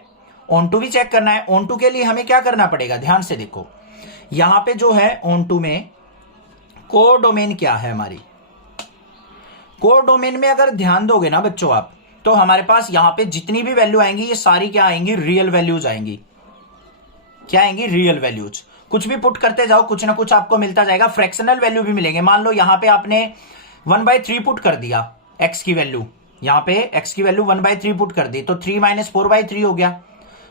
ऑन टू भी चेक करना है। ऑन टू के लिए हमें क्या करना पड़ेगा, ध्यान से देखो, यहां पे जो है ऑन टू में कोडोमेन क्या है हमारी। कोडोमेन में अगर ध्यान दोगे ना बच्चों आप, तो हमारे पास यहां पे जितनी भी वैल्यू आएंगी ये सारी क्या आएंगी, रियल वैल्यूज आएंगी। क्या आएंगी, रियल वैल्यूज। कुछ भी पुट करते जाओ, कुछ ना कुछ आपको मिलता जाएगा। फ्रैक्शनल वैल्यू भी मिलेंगे। मान लो यहां पे आपने 1/3 पुट कर दिया x की वैल्यू, यहां पे x की वैल्यू 1/3 पुट कर दी, तो 3 - 4/3 हो गया।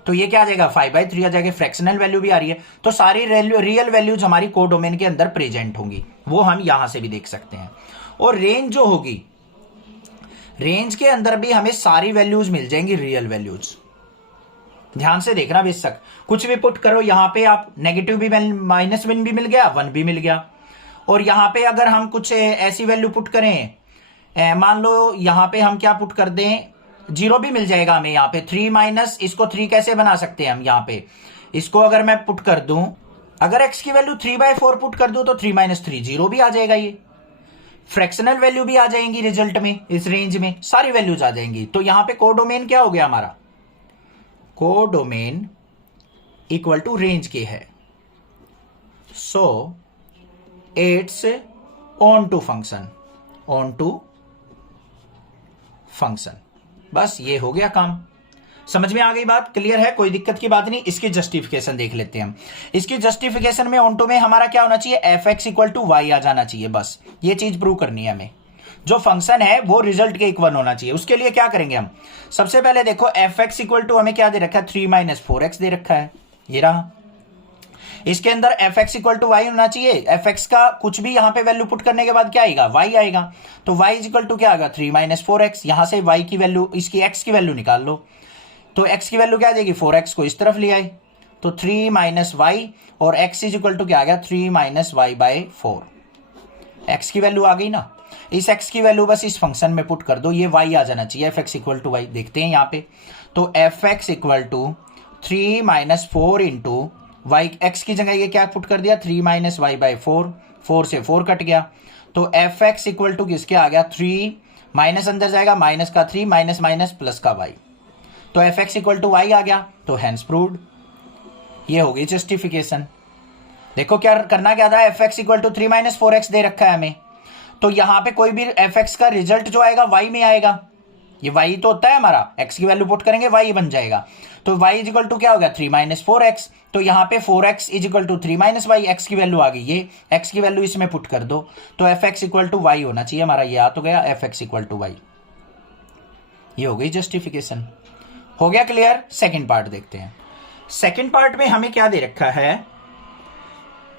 तो ये क्या आ जाएगा, 5/3 आ जाएगा। फ्रैक्शनल वैल्यू भी आ रही है। तो सारी रियल वैल्यूज हमारी कोडोमेन के अंदर प्रेजेंट होंगी, वो हम यहां से भी देख सकते हैं। और रेंज जो होगी, रेंज के अंदर भी हमें सारी वैल्यूज मिल जाएंगी, रियल वैल्यूज। ध्यान से देखना बेशक कुछ भी पुट करो, यहां पे आप नेगेटिव भी -1 भी मिल गया, 1 भी मिल गया। और यहां पे अगर हम कुछ ऐसी वैल्यू पुट करें, मान लो यहां पे हम क्या पुट कर दें, 0 भी मिल जाएगा हमें। यहां पे 3 - इसको 3 कैसे बना सकते हैं हम, यहां पे इसको अगर मैं पुट कर दूं, अगर x की वैल्यू 3/4 पुट कर दूं तो 3 - 3 0 भी आ जाएगा। ये फ्रैक्शनल वैल्यू भी आ जाएंगी रिजल्ट में, इस रेंज में सारी वैल्यूज आ जाएंगी। तो यहां पे कोडोमेन क्या हो गया हमारा, कोडोमेन इक्वल टू रेंज के है। So it's onto function, onto function. बस ये हो गया काम। समझ में आ गई बात, क्लियर है, कोई दिक्कत की बात नहीं। इसकी जस्टिफिकेशन देख लेते हैं हम। इसकी जस्टिफिकेशन में ऑन टू में हमारा क्या होना चाहिए, fx इक्वल टू y आ जाना चाहिए। बस ये चीज प्रूव करनी है हमें। जो फंक्शन है वो रिजल्ट के इक्वल होना चाहिए। उसके लिए क्या करेंगे हम, सबसे पहले देखो fx इक्वल टू हमें क्या दे रखा है, 3 - 4x दे रखा है, ये रहा। इसके अंदर fx इक्वल टू y होना चाहिए। fx का कुछ भी यहां पे वैल्यू पुट करने के बाद क्या आएगा, y आएगा। तो y इज इक्वल टू क्या आएगा, 3 - 4x। यहां से y की वैल्यू, इसकी x की वैल्यू निकाल लो, तो x की वैल्यू क्या आ जाएगी, 4x को इस तरफ ले आए, तो 3 - y, और x इज इक्वल टू क्या आ गया, 3 - y/4। x की वैल्यू आ गई ना। इस x की वैल्यू बस इस फंक्शन में पुट कर दो, ये y आ जाना चाहिए, fx इक्वल टू y। देखते हैं यहाँ पे, तो fx equal to 3 - 4 into y, x की जगह ये क्या पुट कर दिया, 3 - y/4, 4 से 4 कट गया, तो fx इक्वल टू किसके आ गया, 3 माइनस अंदर जाएगा, माइनस का 3, माइनस माइनस प्लस का y, तो fx इक्वल टू y आ गया। तो हैंस प्रूव्ड, ये हो गई जस्टिफिकेशन। देखो क्या करना क्या था, fx इक्वल टू 3 - 4x दे रखा है हमें, तो यहां पे कोई भी fx का रिजल्ट जो आएगा y में आएगा। ये y तो होता है हमारा, x की वैल्यू पुट करेंगे y बन जाएगा। तो y इज इक्वल टू क्या हो गया, 3 - 4x। तो यहाँ पे 4x is equal to 3 - y, x की वैल्यू आ गई, ये x की वैल्यू इसमें पुट कर दो, तो fx इक्वल टू y होना चाहिए हमारा। ये आ तो गया fx इक्वल टू y, ये हो गई जस्टिफिकेशन। हो गया क्लियर। सेकंड पार्ट देखते हैं। सेकंड पार्ट में हमें क्या दे रखा है,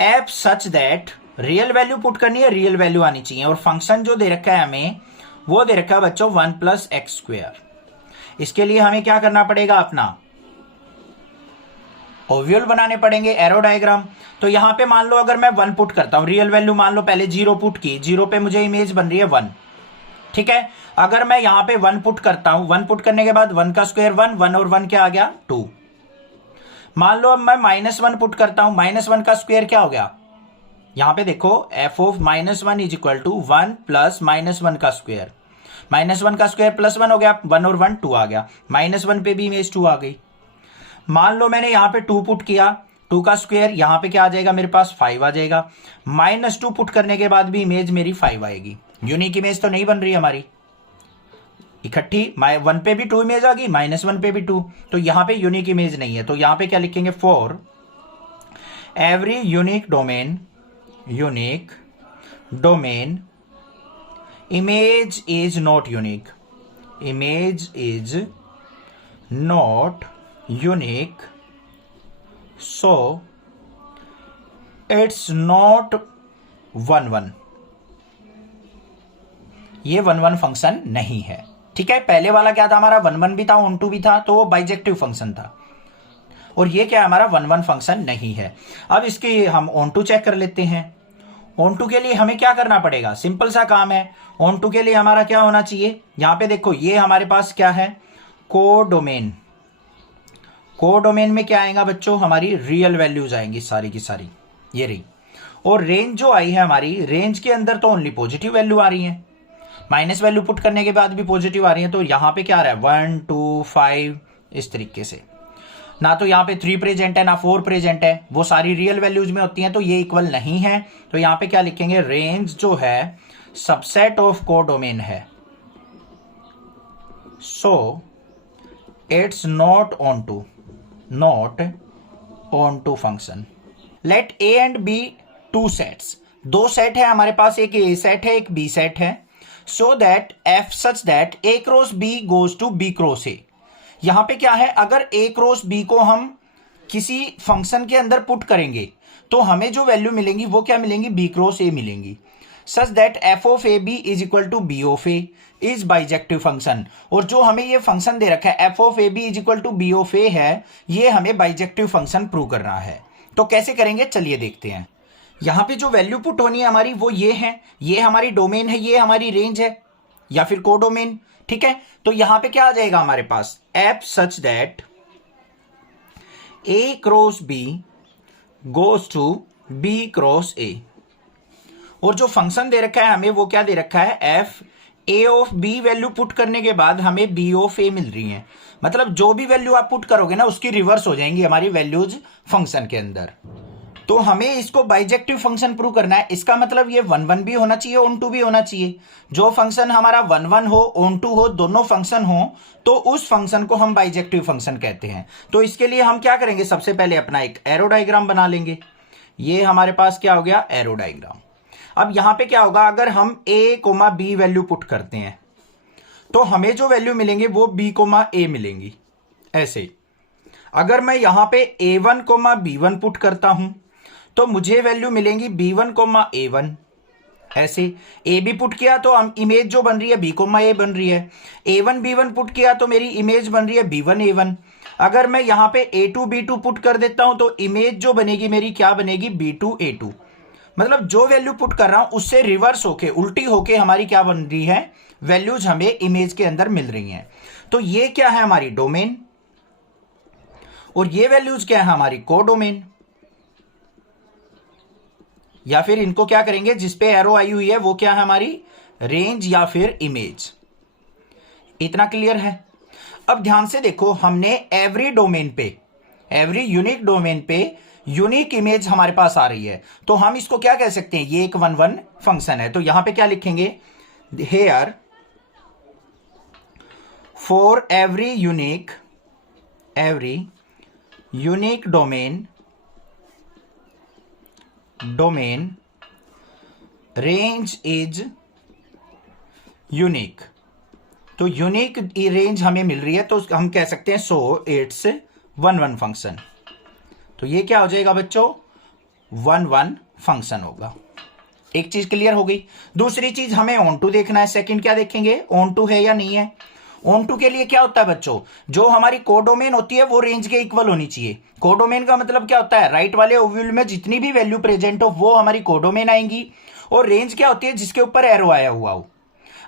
f such that, real value put करनी है, रियल वैल्यू आनी चाहिए। और फंक्शन जो दे रखा है हमें, वो दे रखा है बच्चों 1 + x²। इसके लिए हमें क्या करना पड़ेगा, अपना ओव्यूल बनाने पड़ेंगे, एरो डायग्राम। तो यहां पे मान लो अगर मैं 1 पुट करता हूं, रियल वैल्यू मान लो पहले 0 पुट की, 0 पे मुझे इमेज बन रही है 1, ठीक है। अगर मैं यहां पे 1 पुट करता हूं, 1 पुट करने के बाद 1 का स्क्वायर 1, 1 और 1 क्या आ गया, 2। मान लो अब मैं -1 पुट करता हूं, -1 का स्क्वायर क्या हो गया, यहां पे देखो f(-1) इज इक्वल टू 1 + -1 का स्क्वायर, -1 का स्क्वायर +1 हो गया, 1 और 1 2 आ गया, -1 पे भी इमेज 2 आ गई। मान लो मैंने यहां पे 2 पुट किया, 2 का स्क्वायर, यहाँ पे क्या आ जाएगा मेरे पास 5 आ जाएगा। -2 पुट करने के बाद भी इमेज मेरी 5 आएगी। यूनिक इमेज तो नहीं बन रही हमारी इकट्ठी, 1 पे भी 2 इमेज आ गई, -1 पे भी 2, तो यहाँ पे यूनिक इमेज नहीं है। तो यहाँ पे क्या लिखेंगे, for every unique domain image is not unique, image is not unique, so it's not 1-1, ये 1-1 फंक्शन नहीं है। ठीक है, पहले वाला क्या था हमारा, 1-1 भी था, ऑन टू भी था, तो वो बाइजेक्टिव फंक्शन था, और ये क्या हमारा 1-1 फंक्शन नहीं है। अब इसकी हम ऑन टू चेक कर लेते हैं। ऑन टू के लिए हमें क्या करना पड़ेगा, सिंपल सा काम है। ऑन टू के लिए हमारा क्या होना चाहिए, यहां पे देखो ये हमारे पास क्या है, कोडोमेन। कोडोमेन में क्या आएगा बच्चों, हमारी रियल वैल्यूज आएंगी सारी की सारी, ये रही। और रेंज जो आई है हमारी, रेंज के अंदर तो ओनली पॉजिटिव वैल्यू आ रही है, माइनस वैल्यू पुट करने के बाद भी पॉजिटिव आ रही है। तो यहां पे क्या आ रहा है, 1 2 5 इस तरीके से, ना तो यहाँ पे 3 प्रेजेंट है ना 4 प्रेजेंट है, वो सारी रियल वैल्यूज में होती हैं, तो ये इक्वल नहीं है। तो यहाँ पे क्या लिखेंगे, रेंज जो है सबसेट ऑफ कोडोमेन है, so it's not onto function. Let A and B 2 sets, 2 set है हमारे पास, एक ए सेट है एक बी सेट है, so that f such that A cross B goes to B cross A. यहां पे क्या है, अगर ए क्रॉस बी को हम किसी फंक्शन के अंदर पुट करेंगे तो हमें जो वैल्यू मिलेंगी वो क्या मिलेंगी, बी क्रॉस ए मिलेंगी, such that f of A B is equal to B of A is bijective function. और जो हमें ये फंक्शन दे रखा है f of A B is equal to B of A है, ये हमें बाइजेक्टिव फंक्शन प्रूव करना है। तो कैसे करेंगे, चलिए देखते हैं। यहां पे जो वैल्यू पुट होनी है हमारी वो ये है, ये हमारी डोमेन है, ये हमारी रेंज है या फिर कोडोमेन। ठीक है, तो यहां पे क्या आ जाएगा हमारे पास, f such that A cross B goes to B cross A. और जो फंक्शन दे रखा है हमें वो क्या दे रखा है, f A of B value put करने के बाद हमें बी ऑफ ए मिल रही है। मतलब जो भी वैल्यू आप पुट करोगे ना उसकी रिवर्स हो जाएंगी हमारी वैल्यूज फंक्शन के अंदर। तो हमें इसको बाइजेक्टिव फंक्शन प्रूव करना है, इसका मतलब ये 1-1 भी होना चाहिए, ऑन टू भी होना चाहिए। जो फंक्शन हमारा 1-1 हो, ऑन टू हो, दोनों फंक्शन हो, तो उस फंक्शन को हम बाइजेक्टिव फंक्शन कहते हैं। तो इसके लिए हम क्या करेंगे, सबसे पहले अपना एक एरो डायग्राम बना लेंगे। ये हमारे पास क्या हो गया, एरो डायग्राम। अब यहां पे क्या होगा, अगर हम a, b वैल्यू पुट करते हैं तो हमें जो वैल्यू मिलेंगे वो b, a मिलेंगी। ऐसे अगर मैं यहां पे a1, b1 पुट करता हूं तो मुझे वैल्यू मिलेंगी b1, a1। ऐसे a भी पुट किया तो हम इमेज जो बन रही है b, a बन रही है। a1, b1 पुट किया तो मेरी इमेज बन रही है b1, a1। अगर मैं यहां पे a2, b2 पुट कर देता हूं तो इमेज जो बनेगी मेरी क्या बनेगी, b2, a2। मतलब जो वैल्यू पुट कर रहा हूं उससे रिवर्स होके, उल्टी होके हमारी क्या बन रही है, वैल्यूज हमें इमेज के अंदर मिल रही हैं। तो ये क्या है हमारी डोमेन, और ये वैल्यूज क्या है हमारी कोडोमेन। या फिर इनको क्या करेंगे, जिसपे एरो आई हुई है वो क्या है हमारी रेंज या फिर इमेज। इतना क्लियर है। अब ध्यान से देखो, हमने एवरी डोमेन पे, एवरी यूनिक डोमेन पे यूनिक इमेज हमारे पास आ रही है, तो हम इसको क्या कह सकते हैं, ये एक 1-1 फंक्शन है। तो यहां पे क्या लिखेंगे, here for every unique domain range is unique. तो यूनिक रेंज हमें मिल रही है तो हम कह सकते हैं सो इट्स 1-1 फंक्शन। तो ये क्या हो जाएगा बच्चों, 1-1 फंक्शन होगा। एक चीज क्लियर हो गई। दूसरी चीज हमें ऑन टू देखना है। सेकंड क्या देखेंगे, ऑन टू है या नहीं है। ऑन टू के लिए क्या होता है बच्चों, जो हमारी कोडोमेन होती है वो रेंज के इक्वल होनी चाहिए। कोडोमेन का मतलब क्या होता है, राइट वाले ओव्यूल में जितनी भी वैल्यू प्रेजेंट हो वो हमारी कोडोमेन आएंगी। और रेंज क्या होती है, जिसके ऊपर एरो आया हुआ हो।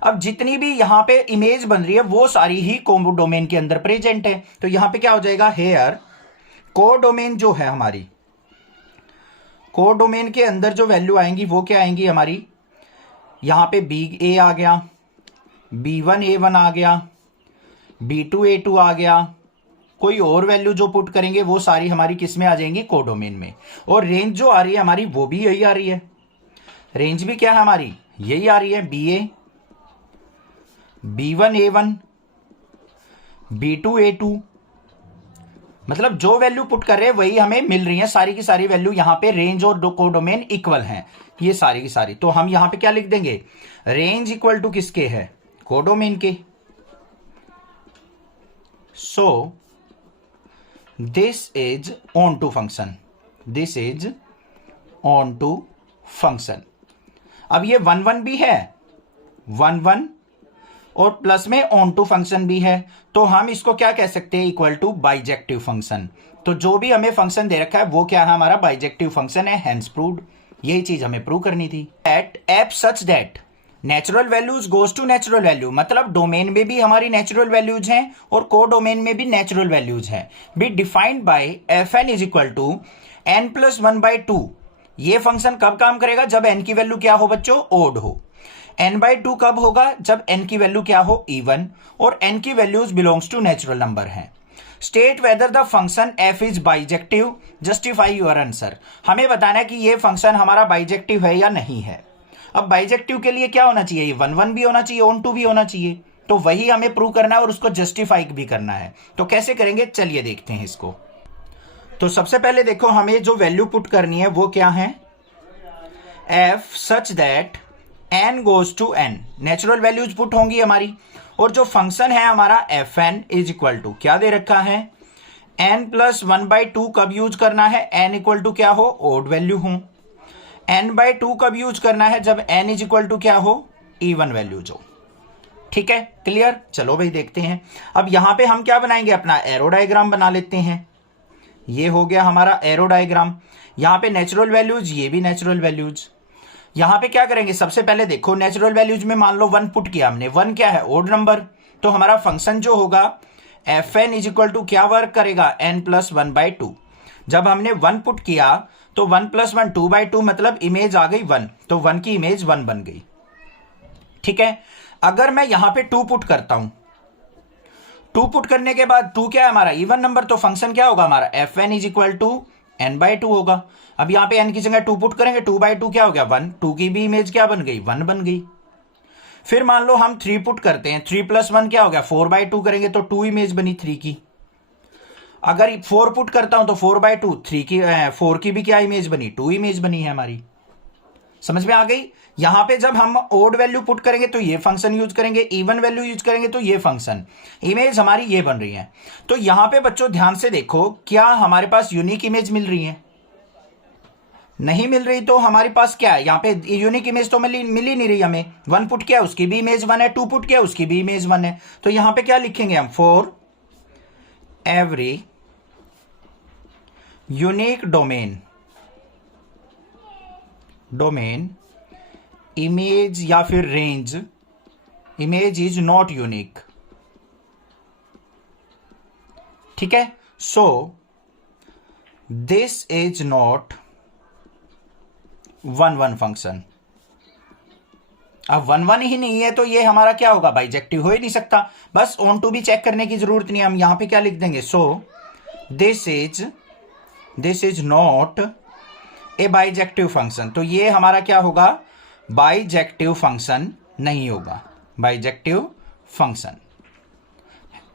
अब जितनी भी यहां पे इमेज बन रही है वो सारी ही कोडोमेन के अंदर प्रेजेंट है। तो यहां पे क्या हो जाएगा, हेयर कोडोमेन जो है हमारी, कोडोमेन के अंदर जो वैल्यू आएंगी वो क्या आएंगी हमारी, यहां पे b a आ गया, b1 a1 आ गया, b2 a2 आ गया, कोई और वैल्यू जो पुट करेंगे वो सारी हमारी किस में आ जाएंगी, कोडोमेन में। और रेंज जो आ रही है हमारी वो भी यही आ रही है, रेंज भी क्या है हमारी, यही आ रही है, BA, B1 A1, B2 A2, मतलब जो वैल्यू पुट कर रहे हैं वही हमें मिल रही है, सारी की सारी वैल्यू यहाँ पे रेंज और कोडोमेन इक्वल हैं, ये सारी की सारी। तो हम यहाँ पे क्या लिख देंगे, रेंज इक्वल टू किसके है, कोडोमेन के। So this is onto function, this is onto function. अब ये 1 1 भी है, 1 1 और प्लस में ऑन टू फंक्शन भी है, तो हम इसको क्या कह सकते हैं, इक्वल टू बाइजेक्टिव फंक्शन। तो जो भी हमें फंक्शन दे रखा है वो क्या है, हमारा बाइजेक्टिव फंक्शन है, हेंस प्रूव्ड। यही चीज हमें प्रूव करनी थी। At f such that natural values goes to natural value, मतलब डोमेन में भी हमारी नेचुरल वैल्यूज हैं और को डोमेन में भी नेचुरल वैल्यूज हैं, be defined by f n is equal to n+1/2। ये फंक्शन कब काम करेगा, जब n की वैल्यू क्या हो बच्चों, ओड हो। n/2 कब होगा, जब n की वैल्यू क्या हो, इवन, और n की values belongs to natural number है। State whether the function f is bijective, justify your answer. हमें बताना है कि ये फंक्शन हमारा बाइजेक्टिव है या नहीं है। अब बाइजेक्टिव के लिए क्या होना चाहिए, 1 1 भी होना चाहिए, ऑन टू भी होना चाहिए, तो वही हमें प्रूव करना है और उसको जस्टिफाई भी करना है। तो कैसे करेंगे, चलिए देखते हैं इसको। तो सबसे पहले देखो हमें जो वैल्यू पुट करनी है वो क्या है, f such that n goes to n, natural values put होंगी हमारी, और जो फंक्शन है हमारा fn इज इक्वल टू क्या दे रखा है, n+1/2 कब यूज करना है, n इक्वल टू क्या हो, ओड वैल्यू हो। n/2 कब यूज करना है, जब n इज इक्वल टू क्या हो, इवन वैल्यूज हो। ठीक है, क्लियर। चलो भाई देखते हैं। अब यहां पे हम क्या बनाएंगे, अपना एरो डायग्राम बना लेते हैं। ये हो गया हमारा एरो डायग्राम, यहां पे नेचुरल वैल्यूज, ये भी नेचुरल वैल्यूज। यहां पे क्या करेंगे, सबसे पहले देखो नेचुरल वैल्यूज में मान लो 1 पुट किया हमने, 1 क्या है, ओड नंबर, तो हमारा फंक्शन जो होगा fn इज इक्वल टू क्या वर्क करेगा, n+1/2। जब हमने 1 पुट किया तो 1+1 2/2, मतलब इमेज आ गई 1, तो 1 की इमेज 1 बन गई। ठीक है, अगर मैं यहां पे 2 पुट करता हूं, 2 पुट करने के बाद 2 क्या है हमारा, इवन नंबर, तो फंक्शन क्या होगा हमारा, fn is equal to n/2 होगा। अब यहां पे n की जगह 2 पुट करेंगे, 2/2 क्या हो गया, 1, 2 की भी इमेज क्या बन गई, 1 बन गई। फिर मान लो हम 3 पुट करते हैं, 3 + 1 क्या हो गया, 4/2 करेंगे तो 2 इमेज बनी 3 की। अगर 4 पुट करता हूं तो 4/2, 4 की भी क्या इमेज बनी, 2 इमेज बनी है हमारी। समझ में आ गई। यहां पे जब हम ओड वैल्यू पुट करेंगे तो ये फंक्शन यूज करेंगे, इवन वैल्यू यूज करेंगे तो ये फंक्शन, इमेज हमारी ये बन रही है। तो यहां पे बच्चों ध्यान से देखो, क्या हमारे पास यूनिक इमेज मिल रही है, नहीं मिल रही, तो हमारे पास क्या है, यहां पे यूनिक इमेज तो मिल ही नहीं रही हमें। 1 पुट किया उसकी भी इमेज 1 है, 2 पुट किया उसकी भी इमेज 1 है, तो यहां पे क्या लिखेंगे हम, for every unique domain image या फिर range, image is not unique. ठीक है, सो दिस इज नॉट 1 1 फंक्शन। अब 1 1 ही नहीं है तो ये हमारा क्या होगा, बाइजेक्टिव हो ही नहीं सकता। बस ऑन टू भी चेक करने की जरूरत नहीं, हम यहां पे क्या लिख देंगे, सो this is not a bijective function. तो ये हमारा क्या होगा, बाइजेक्टिव फंक्शन नहीं होगा, बाइजेक्टिव फंक्शन।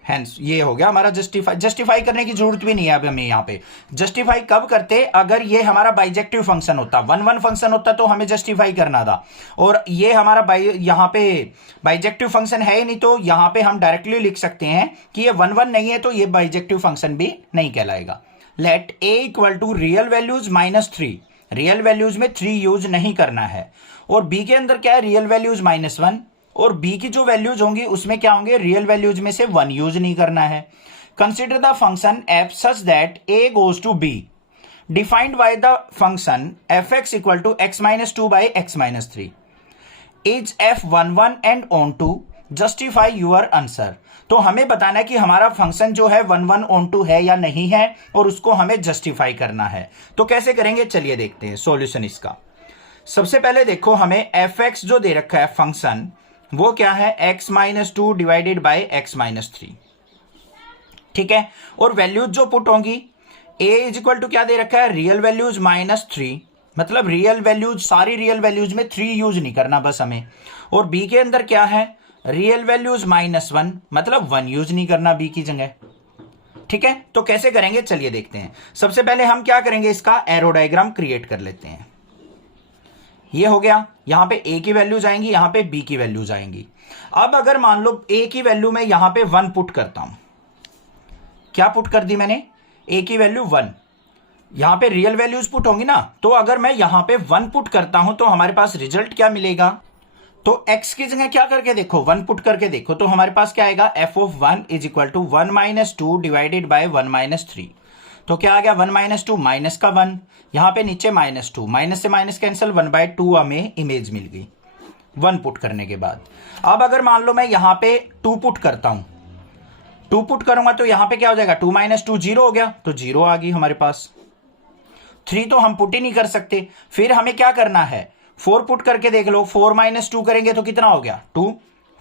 हेंस ये हो गया हमारा जस्टिफाई करने की जरूरत भी नहीं है अब हमें। यहां पे जस्टिफाई कब करते, अगर ये हमारा बाइजेक्टिव फंक्शन होता, 1 1 फंक्शन होता तो हमें जस्टिफाई करना था, और ये हमारा यहां पे बाइजेक्टिव फंक्शन है ही नहीं, तो यहां पे हम डायरेक्टली लिख सकते हैं कि ये 1 1 नहीं है तो ये बाइजेक्टिव फंक्शन भी नहीं कहलाएगा। Let a equal to real values -3, real values में 3 यूज नहीं करना है, और b के अंदर क्या है, रियल वैल्यूज -1, और b की जो वैल्यूज होंगी उसमें क्या होंगे, रियल वैल्यूज में से 1 यूज नहीं करना है। Consider the function f such that a goes to b, defined by the function fx equal to x-2/x-3। Is f 1 1 and onto, justify your answer. तो हमें बताना है कि हमारा फंक्शन जो है 1 1 ऑन टू है या नहीं है, और उसको हमें जस्टिफाई करना है। तो कैसे करेंगे, चलिए देखते हैं सॉल्यूशन इसका। सबसे पहले देखो हमें fx जो दे रखा है फंक्शन, वो क्या है, x-2 डिवाइडेड बाय x-3। ठीक है। और वैल्यूज जो पुट होंगी, a इज इक्वल टू क्या दे रखा है, रियल वैल्यूज -3, मतलब रियल वैल्यूज, सारी रियल वैल्यूज में 3 यूज नहीं करना बस हमें। और b के अंदर क्या है, रियल वैल्यूज -1, मतलब 1 यूज नहीं करना b की जगह। ठीक है, तो कैसे करेंगे चलिए देखते हैं। सबसे पहले हम क्या करेंगे, इसका एरो डायग्राम क्रिएट कर लेते हैं। ये हो गया, यहां पे a की वैल्यूज आएंगी, यहां पे b की वैल्यूज आएंगी। अब अगर मान लो a की वैल्यू में यहां पे 1 पुट करता हूं, क्या पुट कर दी मैंने, a की वैल्यू 1, यहां पे रियल वैल्यूज पुट होंगी ना, तो अगर मैं यहां पे 1 पुट करता हूं तो हमारे पास रिजल्ट क्या मिलेगा, तो x की जगह क्या करके देखो, 1 पुट करके देखो, तो हमारे पास क्या आएगा, f(1) is equal to 1 - 2 divided by 1 - 3। तो क्या आ गया, 1 - 2 माइनस का 1, यहां पे नीचे -2, माइनस से माइनस कैंसिल, 1/2 हमें इमेज मिल गई 1 पुट करने के बाद। अब अगर मान लो मैं यहां पे 2 पुट करता हूं, 2 पुट करूंगा तो यहां पे क्या हो जाएगा, 2 - 2 0 हो गया, तो 0 आ गई हमारे पास। 3 तो हम पुट ही नहीं कर सकते, फिर हमें क्या करना है, 4 पुट करके देख लो, 4 - 2 करेंगे तो कितना हो गया, 2।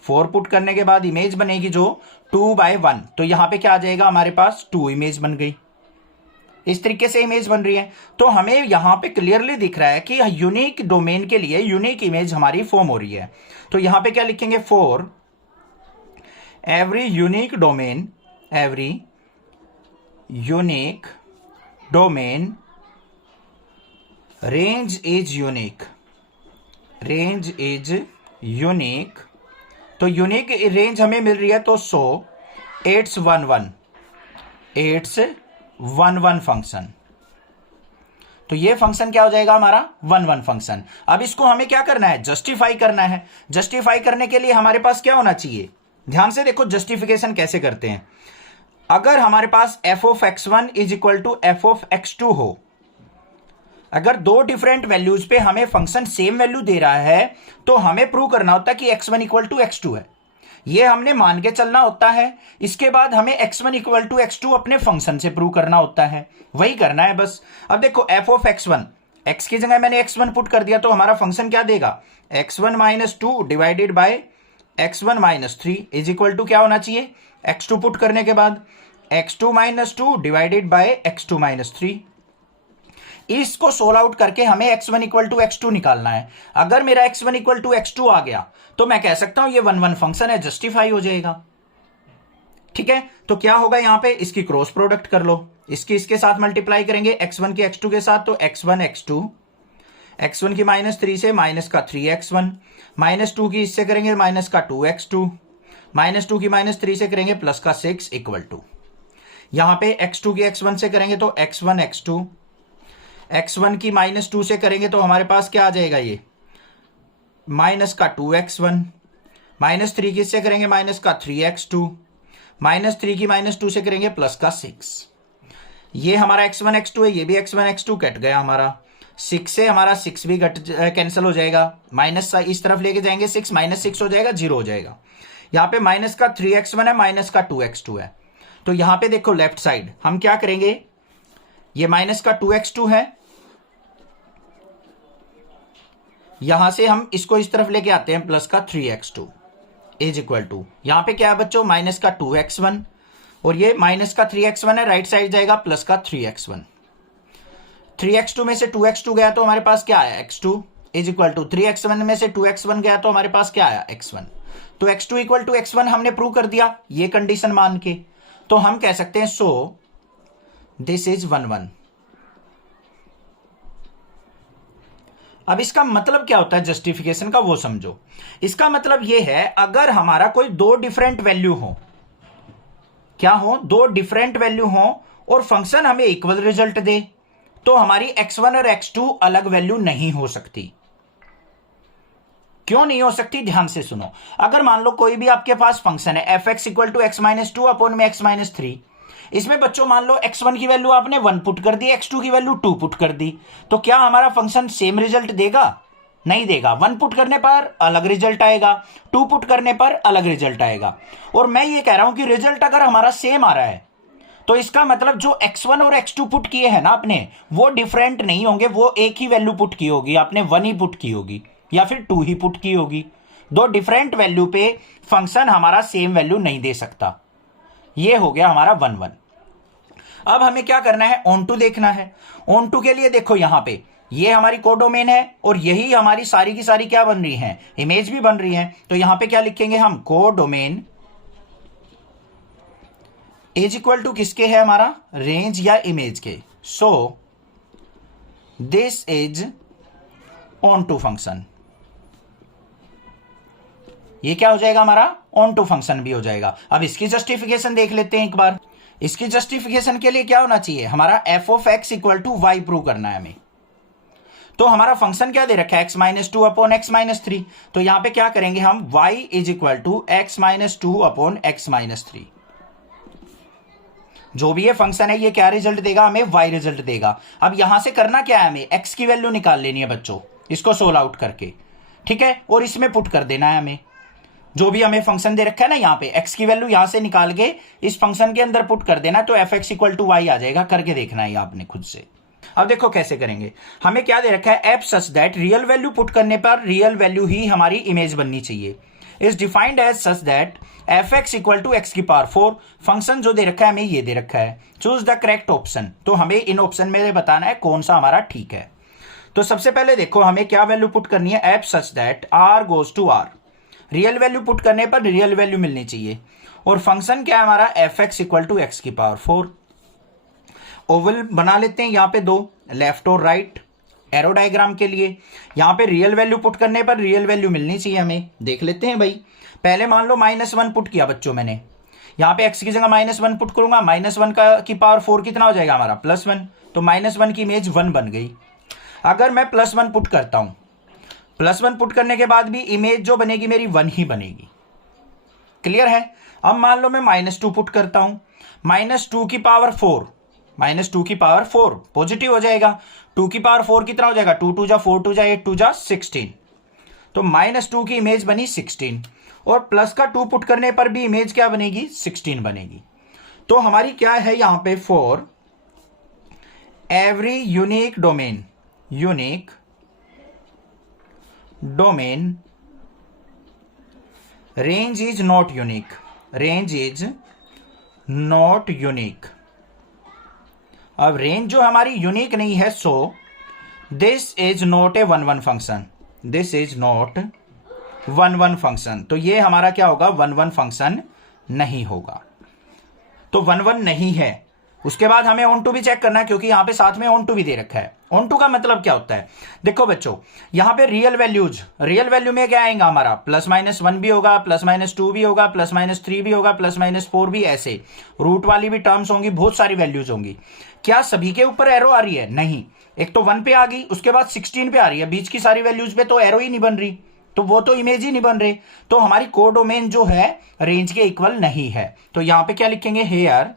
4 पुट करने के बाद इमेज बनेगी जो 2/1, तो यहां पे क्या आ जाएगा हमारे पास, 2 इमेज बन गई। इस तरीके से इमेज बन रही है। तो हमें यहां पे क्लियरली दिख रहा है कि यूनिक डोमेन के लिए यूनिक इमेज हमारी फॉर्म हो रही है। तो यहां पे क्या लिखेंगे, for every unique domain, every unique domain range is unique, range is unique. तो यूनिक रेंज हमें मिल रही है, तो सो 811 फंक्शन। तो ये फंक्शन क्या हो जाएगा हमारा, 11 फंक्शन। अब इसको हमें क्या करना है, जस्टिफाई करना है। जस्टिफाई करने के लिए हमारे पास क्या होना चाहिए, ध्यान से देखो जस्टिफिकेशन कैसे करते हैं। अगर हमारे पास f(x1) is equal to f(x2) हो, अगर दो डिफरेंट वैल्यूज पे हमें फंक्शन सेम वैल्यू दे रहा है, तो हमें प्रूव करना होता है कि x1 इक्वल टू x2 है, ये हमने मान के चलना होता है। इसके बाद हमें x1 इक्वल टू x2 अपने फंक्शन से प्रूव करना होता है, वही करना है बस। अब देखो f(x1), x की जगह मैंने x1 पुट कर दिया, तो हमारा फंक्शन क्या देगा, x1 - 2 divided by x1 - 3 is equal to क्या होना चाहिए, x2 पुट करने के बाद x2 - 2 डिवाइडेड बाय x2 - 3। इसको सोल्व आउट करके हमें x1 इक्वल टू x2 निकालना है। अगर मेरा x1 इक्वल टू x2 आ गया, तो मैं कह सकता हूं ये 11 फंक्शन है, जस्टिफाई हो जाएगा। ठीक है, तो क्या होगा यहां पे, इसकी क्रॉस प्रोडक्ट कर लो, इसके साथ मल्टीप्लाई करेंगे x1 की x2 के साथ, तो x1 x2, x1 की -3 से माइनस का 3x1, -2 की इससे करेंगे माइनस का 2x2, -2 की -3 से करेंगे प्लस का 6 इक्वल टू, यहां पे x2 की x1 से करेंगे तो x1 x2, x1 की -2 से करेंगे तो हमारे पास क्या आ जाएगा, ये माइनस का 2x1, -3 की इससे करेंगे माइनस का 3x2, -3 की -2 से करेंगे प्लस का 6। ये हमारा x1 x2 है, ये भी x1 x2 कट गया हमारा, 6 से हमारा 6 भी कैंसिल हो जाएगा, माइनस इस तरफ लेके जाएंगे 6 -6 हो जाएगा, 0 हो जाएगा। यहां पे माइनस का 3x1 है, माइनस का 2x2 है। तो यहां पे देखो लेफ्ट साइड हम क्या करेंगे, ये माइनस का 2x2 है, यहां से हम इसको इस तरफ लेके आते हैं प्लस का 3x2 इज इक्वल टू, यहां पे क्या है बच्चों, माइनस का 2x1, और ये माइनस का 3x1 है, राइट साइड जाएगा प्लस का 3x1। 3x2 में से 2x2 गया तो हमारे पास क्या आया, x2 is equal to, 3x1 में से 2x1 गया तो हमारे पास क्या आया, x1। तो x2 इक्वल टू x1 हमने प्रूव कर दिया ये कंडीशन मान के। तो हम कह सकते हैं सो दिस इज 11। अब इसका मतलब क्या होता है जस्टिफिकेशन का, वो समझो। इसका मतलब ये है, अगर हमारा कोई दो डिफरेंट वैल्यू हो, क्या हो, दो डिफरेंट वैल्यू हो और फंक्शन हमें इक्वल रिजल्ट दे, तो हमारी x1 और x2 अलग वैल्यू नहीं हो सकती। क्यों नहीं हो सकती, ध्यान से सुनो। अगर मान लो कोई भी आपके पास फंक्शन है f(x equal to x - 2 upon में x - 3), इसमें बच्चों मान लो x1 की वैल्यू आपने 1 पुट कर दी, x2 की वैल्यू 2 पुट कर दी, तो क्या हमारा फंक्शन सेम रिजल्ट देगा, नहीं देगा। 1 पुट करने पर अलग रिजल्ट आएगा, 2 पुट करने पर अलग रिजल्ट आएगा। और मैं ये कह रहा हूं कि रिजल्ट अगर हमारा सेम आ रहा है, तो इसका मतलब जो x1 और x2 पुट किए हैं ना आपने, वो डिफरेंट नहीं होंगे, वो एक ही वैल्यू पुट की होगी, आपने 1 ही पुट की होगी या फिर 2 ही पुट की होगी। दो डिफरेंट वैल्यू पे फंक्शन हमारा सेम वैल्यू नहीं दे सकता। ये हो गया हमारा 1 1। अब हमें क्या करना है, ऑन टू देखना है। ऑन टू के लिए देखो यहां पे ये हमारी कोडोमेन है और यही हमारी सारी की सारी क्या बन रही है, इमेज भी बन रही है। तो यहां पे क्या लिखेंगे हम, कोडोमेन इज इक्वल टू किसके है, हमारा रेंज या इमेज के। So this is onto function. ये क्या हो जाएगा, हमारा ऑन टू फंक्शन भी हो जाएगा। अब इसकी जस्टिफिकेशन देख लेते हैं एक बार। इसकी जस्टिफिकेशन के लिए क्या होना चाहिए, हमारा f of x equal to y prove करना है हमें। तो हमारा फंक्शन क्या दे रखा है, x minus two upon x minus three. तो यहां पे क्या करेंगे हम, y is equal to x minus two upon x minus three. जो भी ये फंक्शन है ये क्या रिजल्ट देगा हमें, y रिजल्ट देगा। अब यहां से करना क्या है, हमें x की वैल्यू निकाल लेनी है बच्चों, इसको सोल्व आउट करके, ठीक है, और इसमें पुट कर देना है हमें। जो भी हमें फंक्शन दे रखा है ना, यहाँ पे x की वैल्यू यहां से निकाल के इस फंक्शन के अंदर पुट कर देना, तो F x equal to y आ जाएगा। करके देखना है आपने खुद से। अब देखो कैसे करेंगे, हमें क्या दे रखा है, f such that real value put करने पर रियल वैल्यू ही हमारी इमेज बननी चाहिए is defined as such that f x equal to x की पावर 4। फंक्शन जो दे रखा है हमें ये दे रखा है, चूज द करेक्ट ऑप्शन। तो हमें इन ऑप्शन में बताना है कौन सा हमारा ठीक है। तो सबसे पहले देखो हमें क्या वैल्यू पुट करनी है, f such that R goes to R. Real value put करने पर रियल वैल्यू मिलनी चाहिए। और फंक्शन क्या है हमारा, f x equal to x की पावर 4। ओवल बना लेते हैं यहाँ पे दो, लेफ्ट और राइट, एरो डायग्राम के लिए। यहाँ पे रियल वैल्यू पुट करने पर रियल वैल्यू मिलनी चाहिए हमें। देख लेते हैं भाई। पहले मान लो -1 पुट किया बच्चों मैंने, यहाँ पे x की जगह -1 पुट करूंगा, -1 का की पावर 4 कितना हो जाएगा हमारा, +1। तो -1 की इमेज 1 बन गई। अगर मैं +1 पुट करता हूं, +1 पुट करने के बाद भी इमेज जो बनेगी मेरी 1 ही बनेगी। क्लियर है। अब मान लो मैं -2 पुट करता हूं, -2 की पावर 4, -2 की पावर 4 पॉजिटिव हो जाएगा। 2 की पावर 4 कितना हो जाएगा, 2 2 जा 4 2 जा 8 2 जा 16। तो -2 की इमेज बनी 16 और प्लस का 2 पुट करने पर भी इमेज क्या बनेगी, 16 बनेगी। तो हमारी क्या है यहां पे, for every unique domain, unique domain range is not unique, range is not unique. अब रेंज जो हमारी यूनिक नहीं है, सो this is not a 1 1 function, this is not 1 1 function. तो ये हमारा क्या होगा, 1 1 फंक्शन नहीं होगा। तो 1 1 नहीं है। उसके बाद हमें ऑन टू भी चेक करना है, क्योंकि यहां पे साथ में ऑन टू भी दे रखा है। ऑन टू का मतलब क्या होता है, देखो बच्चों यहां पे रियल वैल्यूज, रियल वैल्यू में क्या आएगा हमारा, +-1 भी होगा, +-2 भी होगा, +-3 भी होगा, +-4 भी, ऐसे रूट वाली भी टर्म्स होंगी, बहुत सारी वैल्यूज होंगी। क्या सभी के ऊपर एरो आ रही है, नहीं। एक तो 1 पे आ गई, उसके बाद 16 पे आ रही है, बीच की सारी वैल्यूज पे तो एरो ही नहीं बन रही, तो वो तो इमेज ही नहीं बन रही। तो हमारी कोडोमेन जो है रेंज के इक्वल नहीं है। तो यहां पे क्या लिखेंगे, हेयर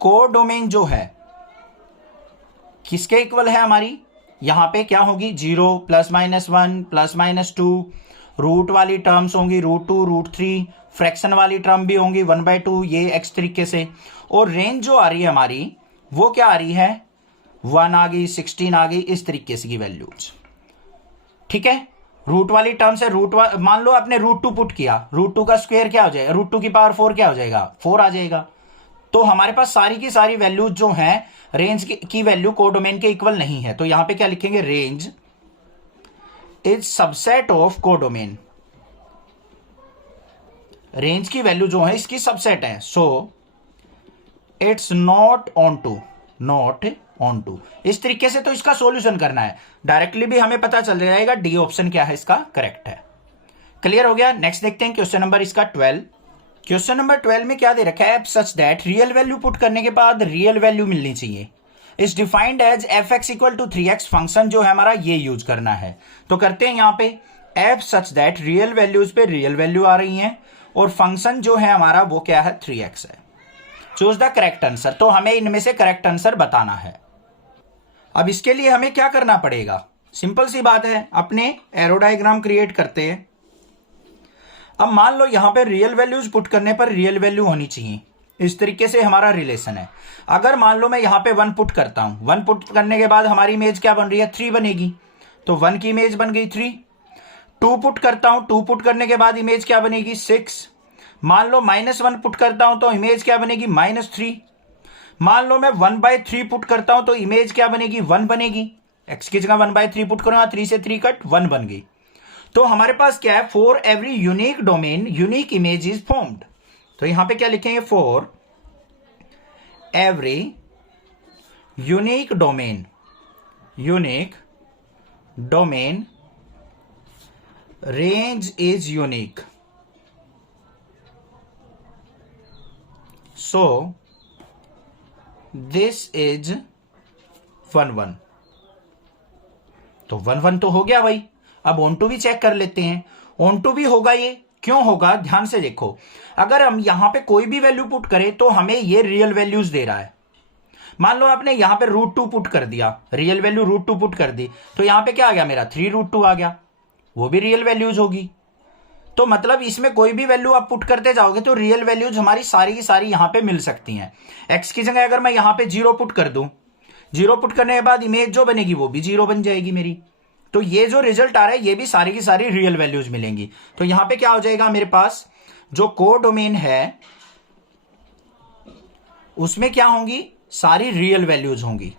कोडोमेन जो है किसके इक्वल है हमारी, यहां पे क्या होगी, 0 +-1 +-2, रूट वाली टर्म्स होंगी, √2 √3, फ्रैक्शन वाली टर्म भी होंगी 1/2, ये x तरीके से। और रेंज जो आ रही है हमारी वो क्या आ रही है, 1 आ गई, 16 आ गई, इस तरीके से की वैल्यूज। ठीक है। रूट वाली टर्म से मान लो आपने √2 पुट किया, √2 का स्क्वायर क्या हो जाएगा, √2 की पावर 4 क्या हो जाएगा, 4 आ जाएगा। तो हमारे पास सारी की सारी वैल्यूज जो हैं रेंज की वैल्यू कोडोमेन के इक्वल नहीं है। तो यहां पे क्या लिखेंगे, range is subset of codomain. Range की वैल्यू जो है इसकी सबसेट है, so it's not onto, not onto. इस तरीके से तो इसका सॉल्यूशन करना है, डायरेक्टली भी हमें पता चल जाएगा डी ऑप्शन क्या है इसका करेक्ट है। क्लियर हो गया। नेक्स्ट देखते हैं क्वेश्चन नंबर इसका 12। क्वेश्चन नंबर 12 में क्या दे रखा है, such that real value put करने के बाद रियल वैल्यू मिलनी चाहिए is defined as f x equal to 3x। Function जो है हमारा ये यूज करना है। तो करते हैं यहां पे F such that real values पे रियल वैल्यू आ रही है और फंक्शन जो है हमारा वो क्या है, 3x है। Choose the correct answer. तो हमें इनमें से करेक्ट आंसर बताना है। अब इसके लिए हमें क्या करना पड़ेगा, सिंपल सी बात है, अपने एरो डायग्राम क्रिएट करते हैं। अब मान लो यहां पे रियल वैल्यूज पुट करने पर रियल वैल्यू होनी चाहिए, इस तरीके से हमारा रिलेशन है। अगर मान लो मैं यहां पे 1 पुट करता हूं, 1 पुट करने के बाद हमारी इमेज क्या बन रही है, 3 बनेगी। तो 1 की इमेज बन गई 3। 2 पुट करता हूं, 2 पुट करने के बाद इमेज क्या बनेगी, 6। मान लो -1 पुट करता हूं तो इमेज क्या बनेगी -3। मान लो मैं 1/3 पुट करता हूं तो इमेज क्या बनेगी 1 बनेगी। x की जगह 1/3 पुट करूंगा, 3 से 3 कट 1 बन गई। तो हमारे पास क्या है, for every unique domain unique image is formed. तो यहां पे क्या लिखेंगे, for every unique domain range is unique, so this is 1 1। तो 1 1 तो हो गया भाई। अब ऑन टू भी चेक कर लेते हैं। ऑन टू भी होगा, ये क्यों होगा, ध्यान से देखो। अगर हम यहां पे कोई भी वैल्यू पुट करें तो हमें ये रियल वैल्यूज दे रहा है। मान लो आपने यहां पे √2 पुट कर दिया, रियल वैल्यू √2 पुट कर दी, तो यहां पे क्या आ गया मेरा 3√2 आ गया, वो भी रियल वैल्यूज होगी। तो मतलब इसमें कोई भी वैल्यू आप पुट करते जाओगे तो रियल वैल्यूज हमारी सारी की सारी यहां पे मिल सकती हैं। एक्स की जगह अगर मैं यहां पे 0 पुट कर दूं, 0 पुट करने के बाद इमेज जो बनेगी वो भी 0 बन जाएगी मेरी। तो ये जो रिजल्ट आ रहा है ये भी सारी की सारी रियल वैल्यूज मिलेंगी। तो यहां पे क्या हो जाएगा, मेरे पास जो कोडोमेन है उसमें क्या होंगी, सारी रियल वैल्यूज होंगी,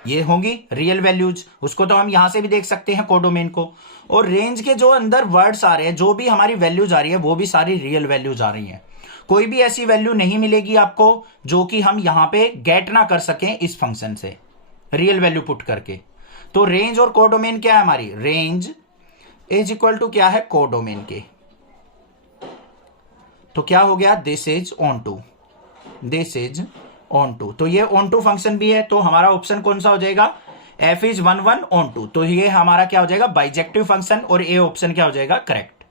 ये होंगी रियल वैल्यूज। उसको तो हम यहां से भी देख सकते हैं कोडोमेन को। और रेंज के जो अंदर वर्ड्स आ रहे हैं, जो भी हमारी वैल्यूज आ रही है वो भी सारी रियल वैल्यूज आ रही हैं। कोई भी ऐसी वैल्यू नहीं मिलेगी आपको जो कि हम यहां पे गेट ना कर सकें इस फंक्शन से रियल वैल्यू पुट करके। तो रेंज और कोडोमेन क्या है हमारी, रेंज इज इक्वल टू क्या है, कोडोमेन के। तो क्या हो गया, this is onto, this is onto. तो ये ऑन टू फंक्शन भी है। तो हमारा ऑप्शन कौन सा हो जाएगा, f इज 1 1 ऑन टू। तो ये हमारा क्या हो जाएगा, बाइजेक्टिव फंक्शन, और ए ऑप्शन क्या हो जाएगा, करेक्ट।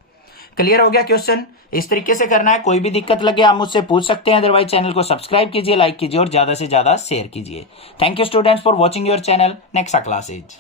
क्लियर हो गया क्वेश्चन। इस तरीके से करना है। कोई भी दिक्कत लगे आप मुझसे पूछ सकते हैं, अदरवाइज चैनल को सब्सक्राइब कीजिए, लाइक कीजिए और ज्यादा से ज्यादा शेयर कीजिए। Thank you students for watching your channel. Next class is